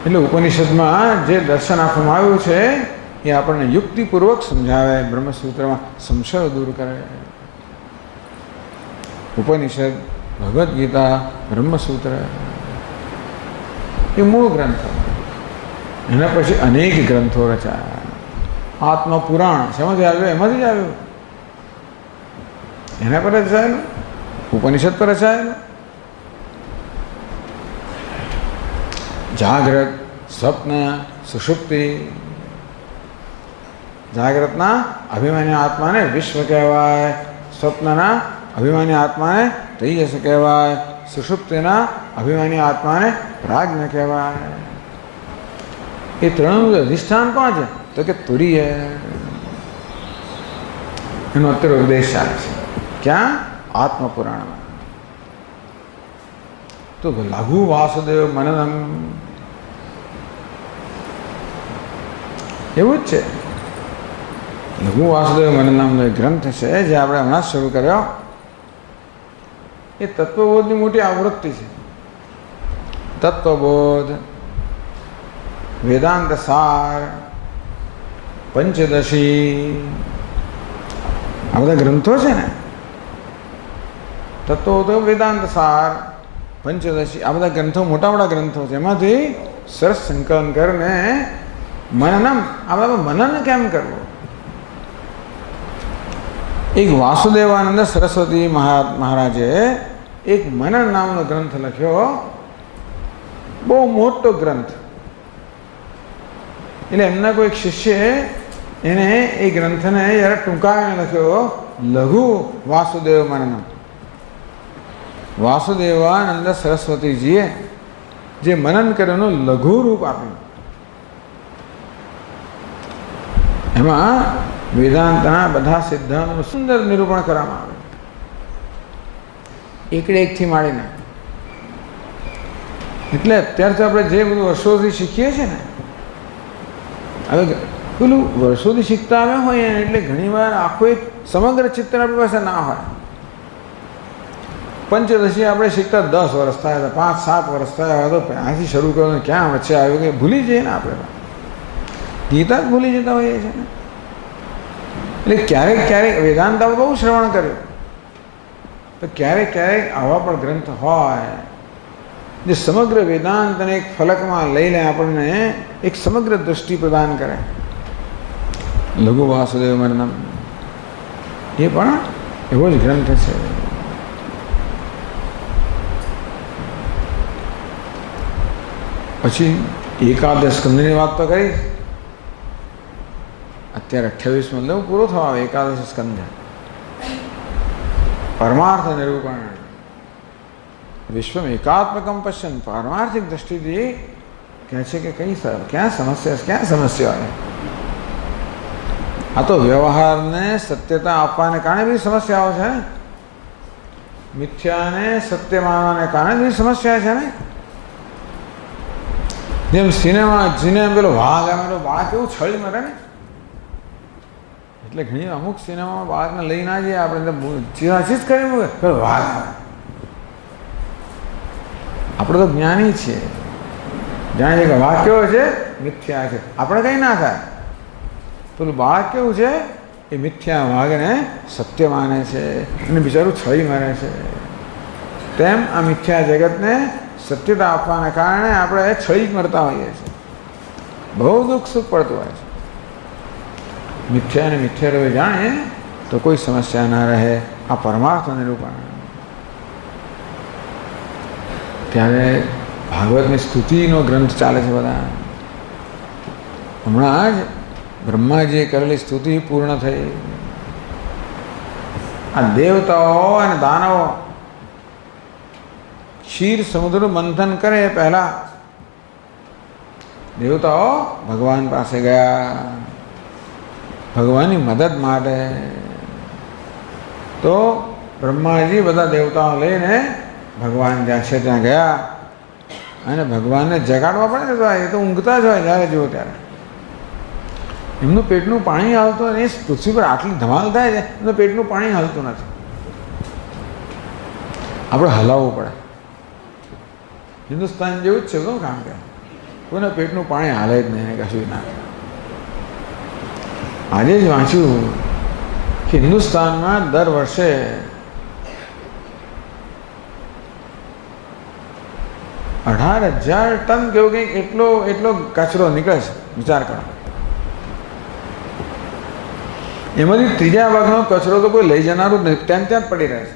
એટલે ઉપનિષદમાં જે દર્શન આપવામાં આવ્યું છે એ આપણને યુક્તિપૂર્વક સમજાવે, બ્રહ્મસૂત્રમાં સંશય દૂર કરે. ઉપનિષદ, ભગવદ્ ગીતા, બ્રહ્મસૂત્ર એ મૂળ ગ્રંથો. એના પછી અનેક ગ્રંથો રચાયા. આત્મપુરાણ શેમાંથી આવ્યું? એમાંથી જ આવ્યું. એના પર રચાયેલું, ઉપનિષદ પર રચાયેલું. જાગ્રત, સ્વપ્ન, સુષુપ્તિ. જાગ્રતના અભિમાની આત્માને વિશ્વ કહેવાય, સ્વપ્નના અભિમાની આત્માને તેજસ કહેવાય, સુષુપ્તિના અભિમાની આત્માને પ્રાજ્ઞ કહેવાય. એ ત્રણનું અધિષ્ઠાન કોણ છે? તો કે તુરીય. એનો અત્યારે ઉપદેશ ચાલે છે. ક્યાં? આત્મપુરાણમાં. તો લઘુ વાસુદેવ મનનમ એવું જ છે. લઘુ વાસુદેવ મનનમનો એક ગ્રંથ છે જે આપણે હમણાં શરૂ કર્યો. એ તત્વબોધની મોટી આવૃત્તિ છે. તત્વબોધ, વેદાંત સાર, પંચદશી, આ બધા ગ્રંથો છે ને. તત્વબોધ, વેદાંત સાર, પંચદશી, આ બધા ગ્રંથો મોટા મોટા ગ્રંથો છે. એમાંથી સરસ સંકલન કરીને મનનમ, આ બધા મનન કેમ કરવું? એક વાસુદેવાનંદ સરસ્વતી મહારાજે એક મનન નામનો ગ્રંથ લખ્યો. બહુ મોટો ગ્રંથ. એટલે એમના કોઈ શિષ્યએ એને એ ગ્રંથને યાર ટૂંકાવીને લખ્યો લઘુ વાસુદેવ મનનમ. વાસુદેવાનંદ સરસ્વતીજીએ જે મનન કર્યુંનું લઘુ રૂપ આપ્યું, એમાં વેદાંતના બધા સિદ્ધાંતોનું સુંદર નિરૂપણ કરવામાં આવ્યું, એકડે એકથી માંડીને. એટલે અત્યાર તો આપણે જે બધું વર્ષોથી શીખીએ છીએ ને, હવે પેલું વર્ષોથી શીખતા આવ્યા હોય એટલે ઘણીવાર આખું એક સમગ્ર ચિત્ર આપણી પાસે ના હોય. પંચદશી આપણે શીખતા 10 વર્ષ થયા હતા, 5-7 વર્ષ થયા હોય તો ત્યાંથી શરૂ કર્યું, ક્યાં વચ્ચે આવ્યું કે ભૂલી જઈએ ને આપણે, ગીતા જ ભૂલી જતા હોઈએ છીએ ને. એટલે ક્યારેક ક્યારેક વેદાંત આપણે બહુ શ્રવણ કર્યું, તો ક્યારેક ક્યારેક આવા પણ ગ્રંથ હોય જે સમગ્ર વેદાંતને એક ફલકમાં લઈને આપણને એક સમગ્ર દૃષ્ટિ પ્રદાન કરે. લઘુ વાસુદેવ મનનમ એ પણ એવો જ ગ્રંથ છે. પછી એકાદશ સ્કંદની વાત તો કરી, અત્યારે 28મો એટલે પૂરો થવા આવે એકાદશ સ્કંદ. પરમાર્થ નિરૂપણ, વિશ્વમ એકાત્મકમ પશ્યન, પારમાર્થિક દ્રષ્ટિથી કહે છે કે ક્યાં સમસ્યા હોય. આ તો વ્યવહારને સત્યતા આપવાને કારણે બી સમસ્યાઓ છે ને, મિથ્યાને સત્ય માનવાને કારણે બી સમસ્યા છે ને. જેમ સિનેમા પેલો વાઘ આવે તો બાળક કેવું છળી મરે ને, એટલે ઘણી અમુક સિનેમામાં બાળકને લઈ ના જઈએ આપણે, ચીરાચી જ કરી મૂકે પેલો વાઘ આવે. આપણે તો જ્ઞાની છીએ, જાણીએ કે વાઘ કેવો છે, મિથ્યા છે, આપણે કંઈ ના થાય. પેલું બાળક કેવું છે, એ મિથ્યા વાઘને સત્ય માને છે અને બિચારું છળી મારે છે. તેમ આ મિથ્યા જગતને સત્યતા આપવાના કારણે આપણે છળી જ મરતા હોઈએ છીએ, બહુ દુઃખ સુખ પડતું હોય છે. મિથ્યાને મિથ્યા રવે જાણીએ તો કોઈ સમસ્યા ના રહે. આ પરમાર્થ નિરૂપણ. ત્યારે ભાગવતની સ્તુતિનો ગ્રંથ ચાલે છે બધા. હમણાં જ બ્રહ્માજીએ કરેલી સ્તુતિ પૂર્ણ થઈ. આ દેવતાઓ અને દાનવો ક્ષીર સમુદ્રનું મંથન કરે પહેલા દેવતાઓ ભગવાન પાસે ગયા ભગવાનની મદદ માટે. તો બ્રહ્માજી બધા દેવતાઓ લઈને ભગવાન જ્યાં છે ત્યાં ગયા અને ભગવાનને જગાડવા પડે ને, તો એ તો ઊંઘતા જ હોય જ્યારે જુઓ ત્યારે. એમનું પેટનું પાણી હાલતું નથી, એ પૃથ્વી પર આટલી ધમાલ થાય છે, એમનું પેટનું પાણી હાલતું નથી. આપણે હલાવવું પડે. હિન્દુસ્તાન જેવું જ છે શું કામ કે કોઈને પેટનું પાણી હાલે જ નહીં, કશું ના. આજે જ વાંચ્યું કે હિન્દુસ્તાનમાં દર વર્ષે 18,000 ટન કેવું કંઈક એટલો કચરો નીકળે છે. વિચાર કરો, એમાંથી ત્રીજા ભાગનો કચરો તો કોઈ લઈ જનારું જ નહીં, ત્યાં જ પડી રહે છે.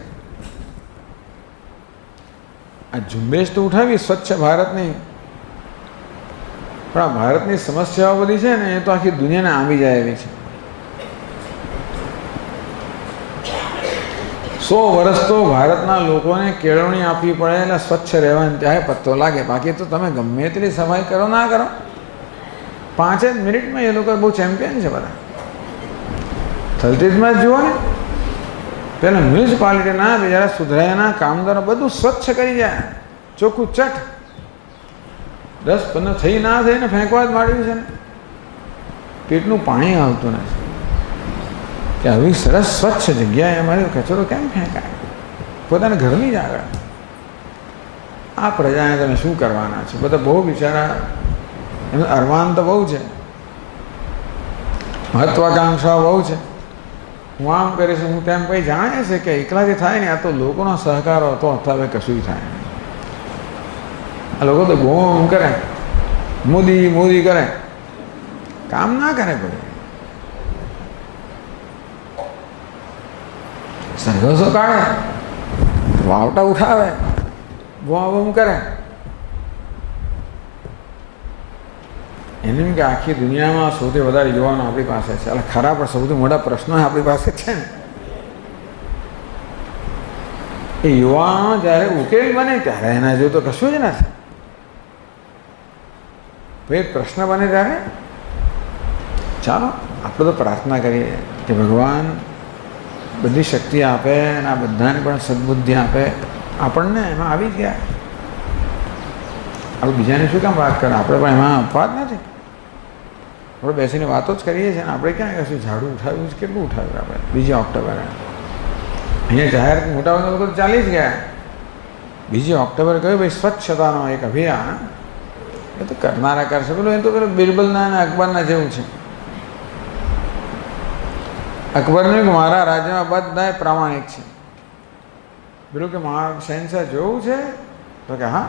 આ ઝુંબેશ તો ઉઠાવી સ્વચ્છ ભારતની, પણ આ ભારતની સમસ્યાઓ બધી છે ને એ તો આખી દુનિયાને આંબી જાય એવી છે. 100 વર્ષ તો ભારતના લોકોને કેળવણી આપવી પડે એટલે સ્વચ્છ રહેવાની ચાહે પત્તો લાગે. બાકી તો તમે ગમે તેટલી સફાઈ કરો ના કરો, 5 જ મિનિટમાં એ લોકો બહુ ચેમ્પિયન છે બધા. થલતેજમાં જ જુઓ ને, પેલા મ્યુનિસિપાલિટીના બિચારા સુધરાયાના કામદારો બધું સ્વચ્છ કરી જાય, ચોખ્ખું ચટ. 10-15 થઈ ના થઈને ફેંકવા જ માંડ્યું છે ને. પેટનું પાણી આવતું નથી કે આવી સરસ સ્વચ્છ જગ્યાએ અમારે કચરો કેમ ફેંકાય પોતાના ઘરની જ આગળ. આ પ્રજાને તમે શું કરવાના છો? બધા બહુ બિચારા, એનું અરમાન તો બહુ છે, મહત્વાકાંક્ષાઓ બહુ છે. હું આમ કરીશ, હું તેમ કંઈ જાણે છે કે એકલાથી થાય ને. આ તો લોકોનો સહકાર હતો હવે કશું થાય. આ લોકો તો ગોમ કરે, મોદી કરે, કામ ના કરે. કોઈ સરઘસો કાઢે, વાવટા ઉઠાવે, ગોમ કરે. એમ કે આખી દુનિયામાં સૌથી વધારે યુવાનો આપણી પાસે છે. એટલે ખરા પણ સૌથી મોટા પ્રશ્નો આપણી પાસે છે ને, એ યુવાનો જ્યારે ઉકેલ બને ત્યારે એના જેવું તો કશું જ નથી. ભાઈ પ્રશ્ન બને ત્યારે ચાલો આપણે તો પ્રાર્થના કરીએ કે ભગવાન બધી શક્તિ આપે અને આ બધાને પણ સદબુદ્ધિ આપે. આપણને એમાં આવી જ ગયા. આપણે બીજાને શું કામ વાત કરે? આપણે પણ એમાં અપવાદ નથી. આપણે બેસીને વાતો જ કરીએ છીએ ને આપણે ક્યાં કશું ઝાડુ ઉઠાવ્યું છે? કેટલું ઉઠાવ્યું આપણે? 2 ઓક્ટોબરે અહીંયા જાહેર મોટા ભાગના લોકો તો ચાલી જ ગયા. 2 ઓક્ટોબર કહ્યું ભાઈ સ્વચ્છતાનો એક અભિયાન. એ તો કરનારા કરશે. પેલું એ તો પેલું બિરબલના અને અકબરના જેવું છે. અકબરને કે મારા રાજ્યમાં બધા પ્રામાણિક છે. પેલું કે મારા શહેનશાહ જોવું છે તો કે હા.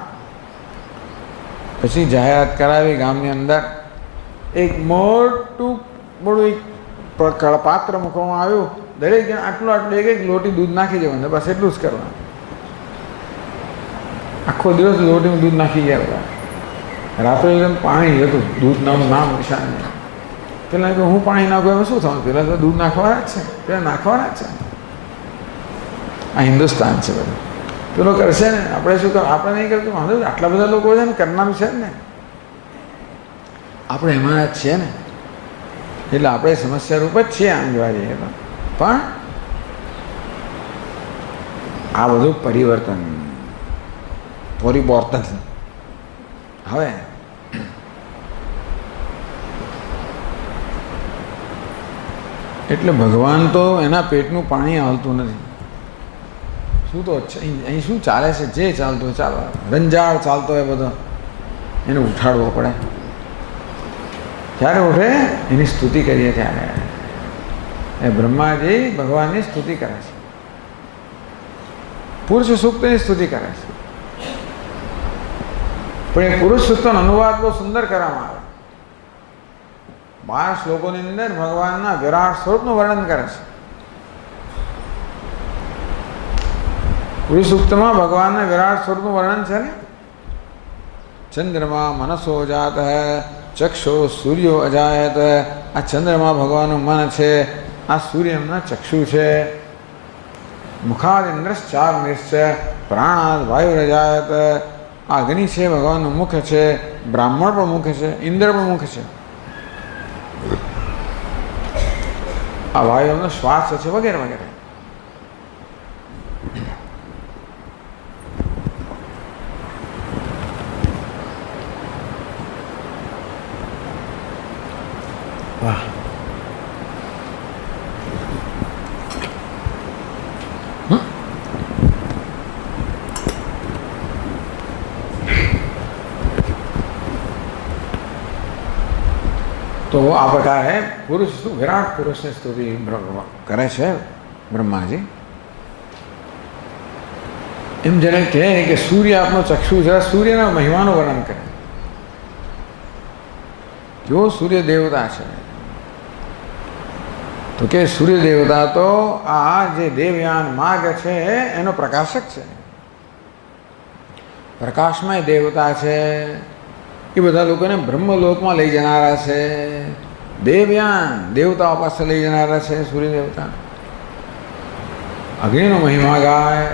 પછી જાહેરાત કરાવી ગામની અંદર. એક મોટું બડું એક પાત્ર મૂકવામાં આવ્યું. દરેક જણ આટલું આટલું એક લોટી દૂધ નાખી દેવાનું, બસ એટલું જ કરવાનું. આખો દિવસ લોટીમાં દૂધ નાખી ગયા બધા. રાત્રે એકદમ પાણી હતું, દૂધ નામ નિશાન નહીં. પેલા કે હું પાણી નાખું એમાં શું થવાનું? પેલા તો દૂધ નાખવાના જ છે, પેલા નાખવાના જ છે. આ હિન્દુસ્તાન છે બધું. પેલો કરશે ને, આપણે શું કર? આપણે નહીં કરતું વાંધો. આટલા બધા લોકો છે ને, કરનારું છે ને. આપણે એમાં જ છીએ ને, એટલે આપણે સમસ્યા રૂપ જ છીએ આમ જોવા જઈએ તો. પણ આ બધું પરિવર્તન હવે એટલે ભગવાન તો એના પેટનું પાણી હાલતું નથી. શું તો અહીં શું ચાલે છે? જે ચાલતું ચાલો, રંજાળ ચાલતો હોય બધો, એને ઉઠાડવો પડે. જ્યારે ઉઠે એની સ્તુતિ કરીએ ત્યારે એ બ્રહ્માજી ભગવાનની સ્તુતિ કરે છે. પુરુષ સૂક્તની સ્તુતિ કરે છે. પણ એ પુરુષ સૂક્તનો અનુવાદ બહુ સુંદર કરવામાં આવે. 12 શ્લોકોની અંદર ભગવાનના વિરાટ સ્વરૂપનું વર્ણન કરે છે. પુરુષ સૂક્તમાં ભગવાનના વિરાટ સ્વરૂપનું વર્ણન છે ને. ચંદ્રમા મનસો જાત હૈ, ચક્ષો સૂર્યો અજાયત. આ ચંદ્રમાં ભગવાનનું મન છે, આ સૂર્ય એમના ચક્ષુ છે. મુખાદ ઇન્દ્રશ્ચાર નિશ્ચય, પ્રાણાદ વાયુ રજાયત. આ અગ્નિ છે, ભગવાનનું મુખ છે. બ્રાહ્મણ પણ મુખ છે, ઇન્દ્ર પણ મુખ છે. આ વાયુ એમનો શ્વાસ છે, વગેરે વગેરે. વાહ. તો આ પ્રકારે પુરુષ વિરાટ પુરુષની સ્તુતિ કરે છે બ્રહ્માજી. એમ જેને કહે કે સૂર્ય આપનો ચક્ષુ છે, સૂર્યના મહિમાનું વર્ણન કરે. જો સૂર્ય દેવતા છે તો કે સૂર્ય દેવતા તો આ જે દેવયાન માર્ગ છે એનો પ્રકાશક છે. પ્રકાશમય દેવતા છે. એ બધા લોકોને બ્રહ્મલોકમાં લઈ જનારા છે. દેવયાન દેવતાઓ પાસે લઈ જનારા છે સૂર્ય દેવતા. અગ્નિનો મહિમા ગાય.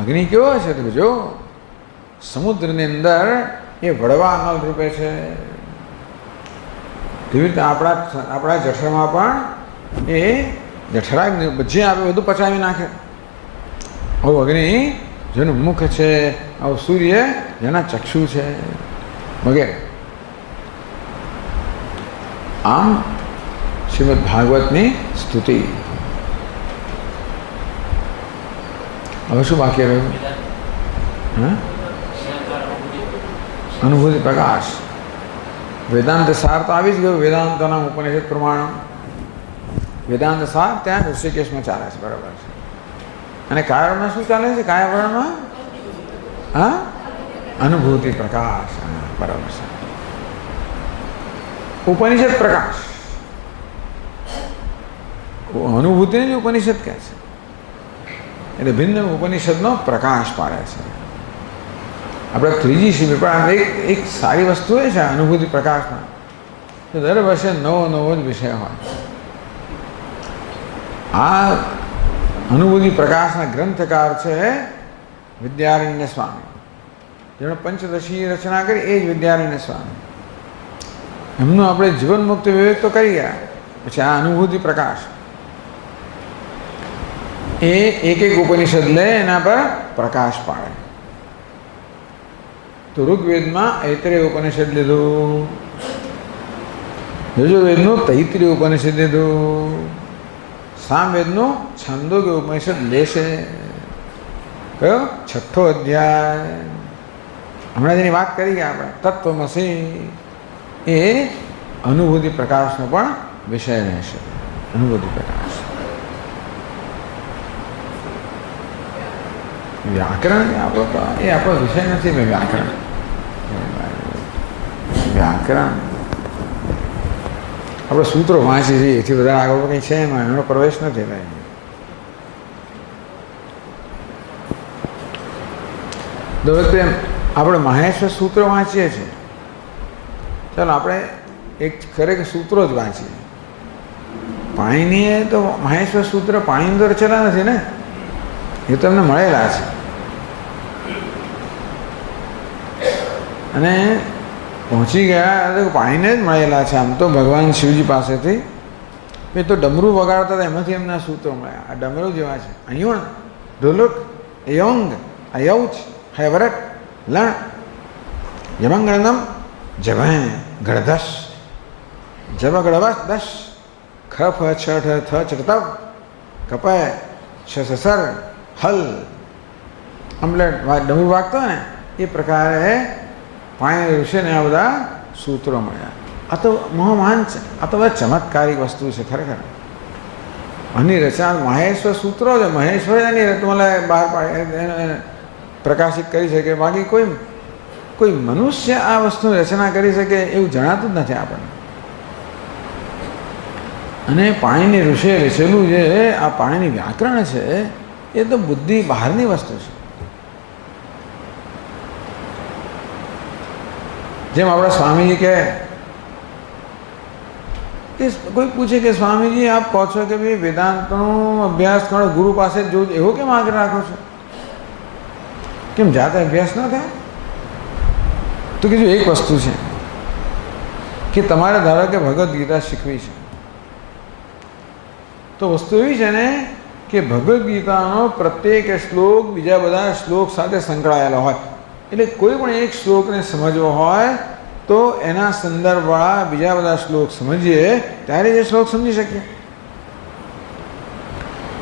અગ્નિ કેવો છે તો જો સમુદ્રની અંદર એ વડવા નલ રૂપે છે. તેવી રીતે આપણા જઠરમાં પણ એ જઠરા જે આપે બધું પચાવી નાખે. આવું અગ્નિ જેનું મુખ છે, આવું સૂર્ય જેના ચક્ષુ છે, વગેરે. આમ શ્રીમદ ભાગવતની સ્તુતિ. હવે શું બાકી રહ્યું? હા, અનુભૂતિ પ્રકાશ. વેદાંત સાર તો આવી જ ગયું. વેદાંતના ઉપનિષદ પ્રમાણ વેદાંત સાર ત્યાં ઋષિકેશમાં ચાલે છે. બરાબર છે. અને કાયવરણમાં શું ચાલે છે? કાયવરણમાં હા, અનુભૂતિ પ્રકાશ. બરાબર છે. ઉપનિષદ પ્રકાશ, અનુભૂતિને જ ઉપનિષદ કહે છે. એટલે ભિન્ન ઉપનિષદનો પ્રકાશ પાડે છે. આપણે ત્રીજી શિબિર પણ એક સારી વસ્તુ એ છે અનુભૂતિ પ્રકાશમાં કે દર વર્ષે નવો નવો જ વિષય હોય. આ અનુભૂતિ પ્રકાશના ગ્રંથકાર છે વિદ્યારણ્ય સ્વામી. જેમણે પંચદશી રચના કરી એ જ વિદ્યારણ્ય સ્વામી. એમનું આપણે જીવન મુક્ત વિવેક તો કરી ગયા, પછી આ અનુભૂતિ પ્રકાશ એ એક એક ઉપનિષદ લે, એના પર પ્રકાશ પાડે. તો ઋગ્વેદમાં ઐતરેય ઉપનિષદ લીધું, યજુર્વેદનું તૈત્રીય ઉપનિષદ લીધું, સામવેદનું છાંદોગ્ય ઉપનિષદ લેશે. કયો? 6થો અધ્યાય. હમણાં જેની વાત કરી આપણે તત્વમસી, એ અનુભૂતિ પ્રકાશનો પણ વિષય રહેશે. અનુભૂતિ પ્રકાશ. વ્યાકરણ એ આપણો વિષય નથી. મેં વ્યાકરણ આપણે સૂત્રો વાંચી છીએ, એથી બધા આગળ કંઈ છે એમાં, એનો પ્રવેશ નથી ભાઈ. દર વખતે આપણે મહેશ્વર સૂત્રો વાંચીએ છીએ. ચાલો આપણે એક ખરેખર સૂત્રો જ વાંચીએ. પાણીની તો મહેશ્વર સૂત્ર પાણીની તો રચેલા નથી ને, એ તો એમને મળેલા છે. અને પહોંચી ગયા તો પાણીને જ મળેલા છે. આમ તો ભગવાન શિવજી પાસેથી એ તો ડમરું વગાડતા હતા, એમાંથી એમના સૂત્રો મળ્યા. આ ડમરું જેવા છે. અયુણ, ઢોલક, યૌંગ, અયૌચ, હૈવરટ, લણ, યમંગણનમ, જભે, ગળધશ, જબ ગળવશ દશ, ખ ફ છ ઠ થ ચટતવ, કપય, છ સસર, હલ. અમલેટ ડમરું વાગતો ને એ પ્રકારે પાણી ઋષિને આ બધા સૂત્રો મળ્યા. આ તો મહાન છે. આ તો બધા ચમત્કારિક વસ્તુ છે ખરેખર. આની રચના મહેશ્વર સૂત્રો છે. મહેશ્વર એની રત્નમાલા બહાર પાડી પ્રકાશિત કરી શકે. બાકી કોઈ મનુષ્ય આ વસ્તુની રચના કરી શકે એવું જણાતું જ નથી આપણને. અને પાણીની ઋષિએ રચેલું જે આ પાણીની વ્યાકરણ છે એ તો બુદ્ધિ બહારની વસ્તુ છે. જેમ આપણા સ્વામીજી કહે, કોઈ પૂછે કે સ્વામીજી આપ કહો છો કે ભાઈ વેદાંતનો અભ્યાસ કરો, ગુરુ પાસે જ જોવું, એવો કેમ આગ્રહ રાખો છો? કેમ જાતે અભ્યાસ ન થાય? તો કીધું એક વસ્તુ છે કે તમારે ધારો કે ભગવદ્ ગીતા શીખવી છે, તો વસ્તુ એવી છે ને કે ભગવદ્ ગીતાનો પ્રત્યેક શ્લોક બીજા બધા શ્લોક સાથે સંકળાયેલો હોય. એટલે કોઈ પણ એક શ્લોકને સમજવો હોય તો એના સંદર્ભવાળા બીજા બધા શ્લોક સમજીએ ત્યારે જે શ્લોક સમજી શકીએ.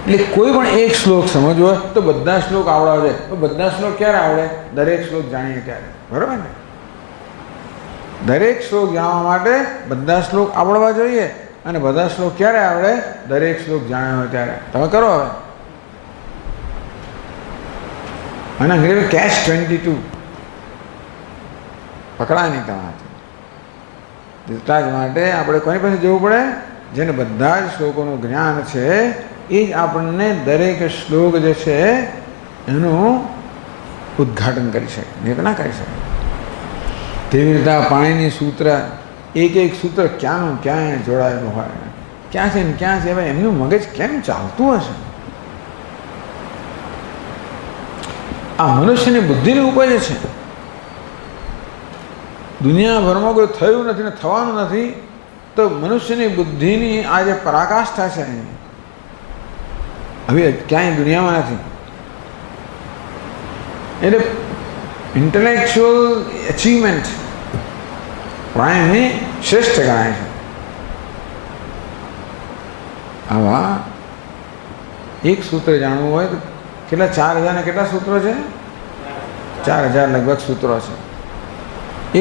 એટલે કોઈ પણ એક શ્લોક સમજવો હોય તો બધા શ્લોક આવડવા જોઈએ. તો બધા શ્લોક ક્યારે આવડે? દરેક શ્લોક જાણીએ ત્યારે. બરાબર ને? દરેક શ્લોક જાણવા માટે બધા શ્લોક આવડવા જોઈએ. અને બધા શ્લોક ક્યારે આવડે? દરેક શ્લોક જાણ્યો હોય ત્યારે. તમે કરો હવે. અને અંગ્રેજી કેચ 22 પકડાય નહીં તમારાથી. એટલા જ માટે આપણે કોની પાસે જવું પડે? જેને બધા જ શ્લોકોનું જ્ઞાન છે એ જ આપણને દરેક શ્લોક જે છે એનું ઉદ્ઘાટન કરી શકે, નહીં તો ના કરી શકે. તેવી રીતે પાણીની સૂત્ર, એક સૂત્ર ક્યાંનું ક્યાં જોડાયેલું હોય, ક્યાં છે ને ક્યાં છે. હવે એમનું મગજ કેમ ચાલતું હશે? આ મનુષ્યની બુદ્ધિની ઉપજ છે. દુનિયાભરમાં કોઈ થયું નથી ને થવાનું નથી. તો મનુષ્યની બુદ્ધિની આ જે પરાકાષ્ઠા છે હવે ક્યાંય દુનિયામાં નથી. એટલે ઇન્ટેલેક્ચ્યુઅલ અચીવમેન્ટ પ્રાણીની શ્રેષ્ઠ ગણાય છે. આવા એક સૂત્ર જાણવું હોય તો કેટલા 4000 ને કેટલા સૂત્રો છે? 4000 લગભગ સૂત્રો છે.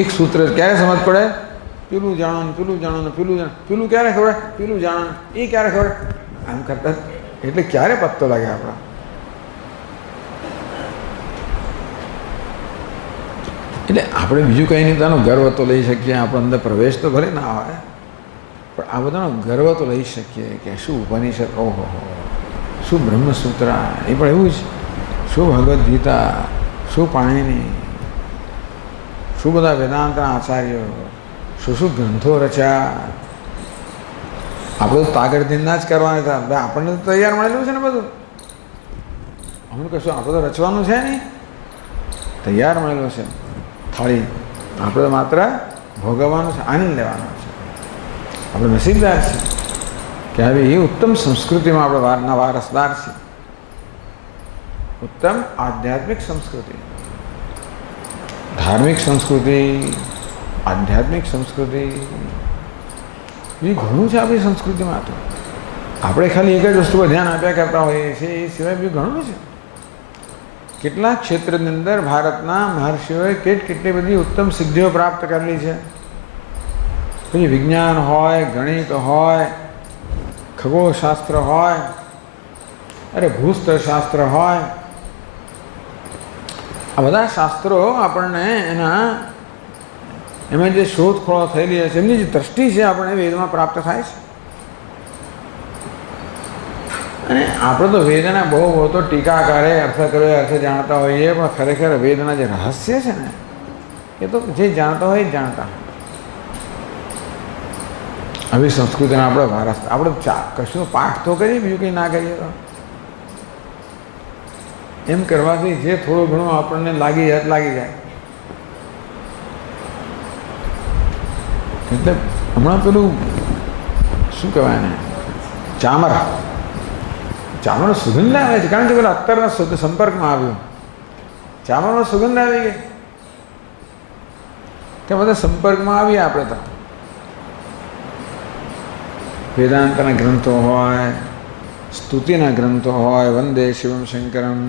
એક સૂત્ર ક્યારે સમજ પડે? પેલું જાણો, પેલું જાણો, પેલું જાણો. પેલું ક્યારે ખબર? પેલું જાણો, એ ક્યારે ખબર? આમ કરતા એટલે ક્યારે પત્તો લાગે આપણા? એટલે આપણે બીજું કંઈ નહીં, તાનો ગર્વ તો લઈ શકીએ. આપણો અંદર પ્રવેશ તો ભલે ના આવે, પણ આ બધાનો ગર્વ તો લઈ શકીએ કે શું ઉપનિષદ, ઓહો, શું બ્રહ્મસૂત્ર, એ પણ એવું જ, શું ભગવદ્ ગીતા, શું પાણીની, શું બધા વેદાંતના આચાર્યો, શું ગ્રંથો રચ્યા. આપણે તો તાગડધીનના જ કરવાના હતા. આપણને તો તૈયાર મળેલું છે ને બધું. હમણાં કશું આપણે તો રચવાનું છે નહીં, તૈયાર મળેલો છે થાળી, આપણે માત્ર ભોગવવાનું છે, આનંદ લેવાનો છે. આપણે નસીબદાર છીએ કે આવી ઉત્તમ સંસ્કૃતિમાં આપણે વારસદાર છીએ. ઉત્તમ આધ્યાત્મિક સંસ્કૃતિ, ધાર્મિક સંસ્કૃતિ, આધ્યાત્મિક સંસ્કૃતિ, એ ઘણું છે આપણી સંસ્કૃતિમાં. તો આપણે ખાલી એક જ વસ્તુ પર ધ્યાન આપ્યા કરતા હોઈએ છીએ, એ સિવાય બી ઘણું છે. કેટલાક ક્ષેત્રની અંદર ભારતના મહર્ષિઓએ કેટલી બધી ઉત્તમ સિદ્ધિઓ પ્રાપ્ત કરેલી છે. પછી વિજ્ઞાન હોય, ગણિત હોય, ખગોળશાસ્ત્ર હોય, અરે ભૂસ્તરશાસ્ત્ર હોય, આ બધા શાસ્ત્રો આપણને એમાં જે શોધખોળો થયેલી છે, એમની જે દ્રષ્ટિ છે આપણને વેદમાં પ્રાપ્ત થાય છે. અને આપણે તો વેદના બહુ તો ટીકાકારે અર્થ કર્યો, અર્થ જાણતા હોઈએ, પણ ખરેખર વેદના જે રહસ્ય છે ને, એ તો જે જાણતા હોય એ જાણતા. આવી સંસ્કૃતિના આપણે વારસ, આપણે કશું પાઠ તો કરીએ, બીજું કંઈ ના કરીએ તો એમ કરવાથી જે થોડું ઘણું આપણને લાગી જાય. એટલે હમણાં પેલું શું કહેવાય ને, ચામર સુગંધ આવે છે, કારણ કે પેલા અત્યારના સંપર્કમાં આવ્યું, ચામરમાં સુગંધ આવી ગઈ કે બધા સંપર્કમાં આવીએ આપણે. તો વેદાંતના ગ્રંથો હોય, સ્તુતિના ગ્રંથો હોય, વંદે શિવમ શંકરમ,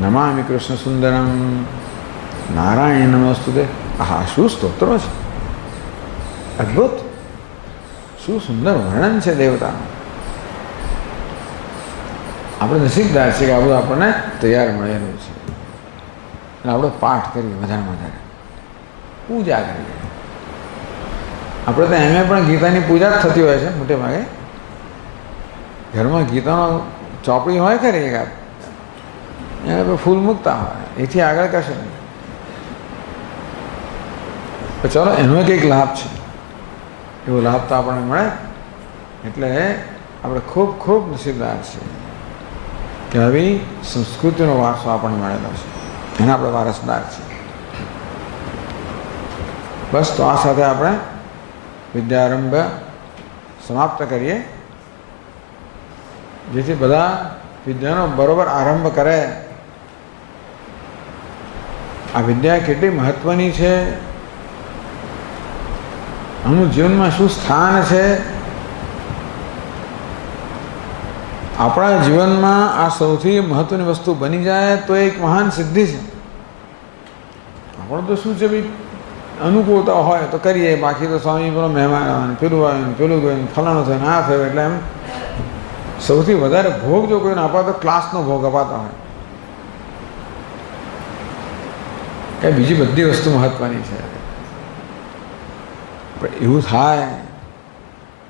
નમામિ કૃષ્ણ સુંદરમ, નારાયણ નમસ્તુતે. હા, શું સ્તોત્રો છે, અદ્ભુત, શું સુંદર વર્ણન છે દેવતાનું. આપણે નસીબદાર છે કે આ બધું આપણને તૈયાર મળેલું છે. અને આપણે પાઠ કરીએ, વધારેમાં વધારે પૂજા કરીએ. આપણે તો એમ પણ ગીતાની પૂજા જ થતી હોય છે મોટે ભાગે. ઘરમાં ગીતાનો ચોપડી હોય ખરી એકાદ, એને ફૂલ મૂકતા હોય, એથી આગળ કશું નહીં. તો ચાલો, એનો કંઈક લાભ છે, એવો લાભ તો આપણને મળે. એટલે આપણે ખૂબ ખૂબ નસીબદાર છીએ કે આવી સંસ્કૃતિનો વારસો આપણને મળેલો છે, એના આપણે વારસદાર છીએ. બસ, તો આ સાથે આપણે વિદ્યારંભ સમાપ્ત કરીએ, જેથી બધા વિદ્યાનો બરોબર આરંભ કરે. આ વિદ્યા કેટલી મહત્વની છે, આનું જીવનમાં શું સ્થાન છે, આપણા જીવનમાં આ સૌથી મહત્વની વસ્તુ બની જાય તો એક મહાન સિદ્ધિ છે. આપણે તો શું છે ભાઈ, અનુકૂળતા હોય તો કરીએ, બાકી તો સ્વામી પેલો મહેમાન આવે, પેલું આવ્યું, પેલું ગયું, ફલાણું થયું, આ થયું. એટલે એમ સૌથી વધારે ભોગ જો કોઈને અપાતો, ક્લાસનો ભોગ અપાતો હોય, કે બીજી બધી વસ્તુ મહત્વની છે. પણ એવું થાય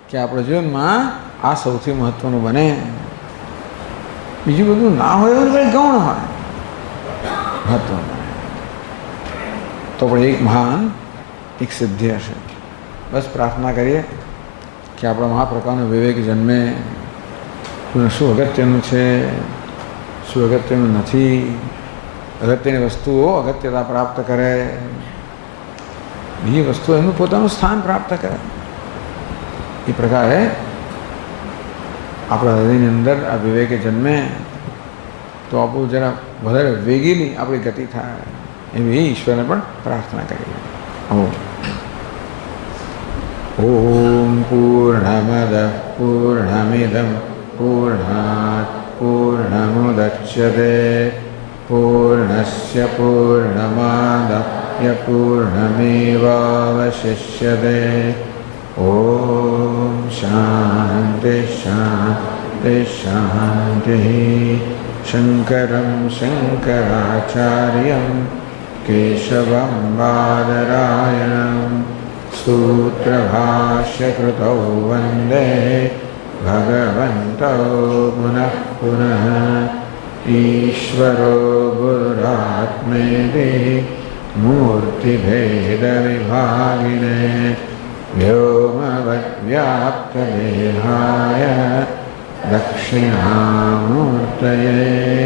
કે આપણા જીવનમાં આ સૌથી મહત્વનું બને, બીજું બધું ના હોય એવું કંઈ ગૌણ હોય, મહત્વનું તો પણ એક મહાન એક સિદ્ધિ હશે. બસ પ્રાર્થના કરીએ કે આપણામાં આ પ્રકારનો વિવેક જન્મે. શું અગત્યનું છે, શું અગત્યનું નથી, અગત્યની વસ્તુઓ અગત્યતા પ્રાપ્ત કરે, બીજી વસ્તુઓ એનું પોતાનું સ્થાન પ્રાપ્ત કરે. એ પ્રકારે આપણા હૃદયની અંદર આ વિવેકે જન્મે તો આપણું જરા વધારે વેગીલી આપણી ગતિ થાય, એવી ઈશ્વરને પણ પ્રાર્થના કરીએ. ઓમ પૂર્ણમદ પૂર્ણમિદમ પૂર્ણાત પૂર્ણમુદચ્યતે પૂર્ણસ્ય પૂર્ણમાદાય પૂર્ણમેવાવશિષ્યતે. ઓમ શાંતિ શાંતિ શાંતિ. શંકરં શંકરાચાર્યં કેશવં બાદરાયણં સૂત્રભાષ્યકૃતૌ વંદે ભગવन्तौ પુનઃ પુનઃ. ઈશ્વરો ગુરુરાત્મેતિ મૂર્તિભેદવિભાગિને વ્યોમવદ્વ્યાપ્તદેહાય દક્ષ दक्षिणामूर्तये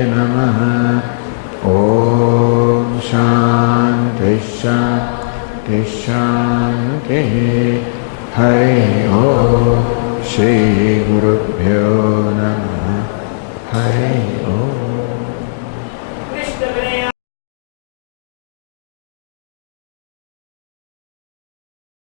नमः। ओम शांति शांति शांति। हरि ओम। श्री गुरुभ्यो नमः। हरि ओम।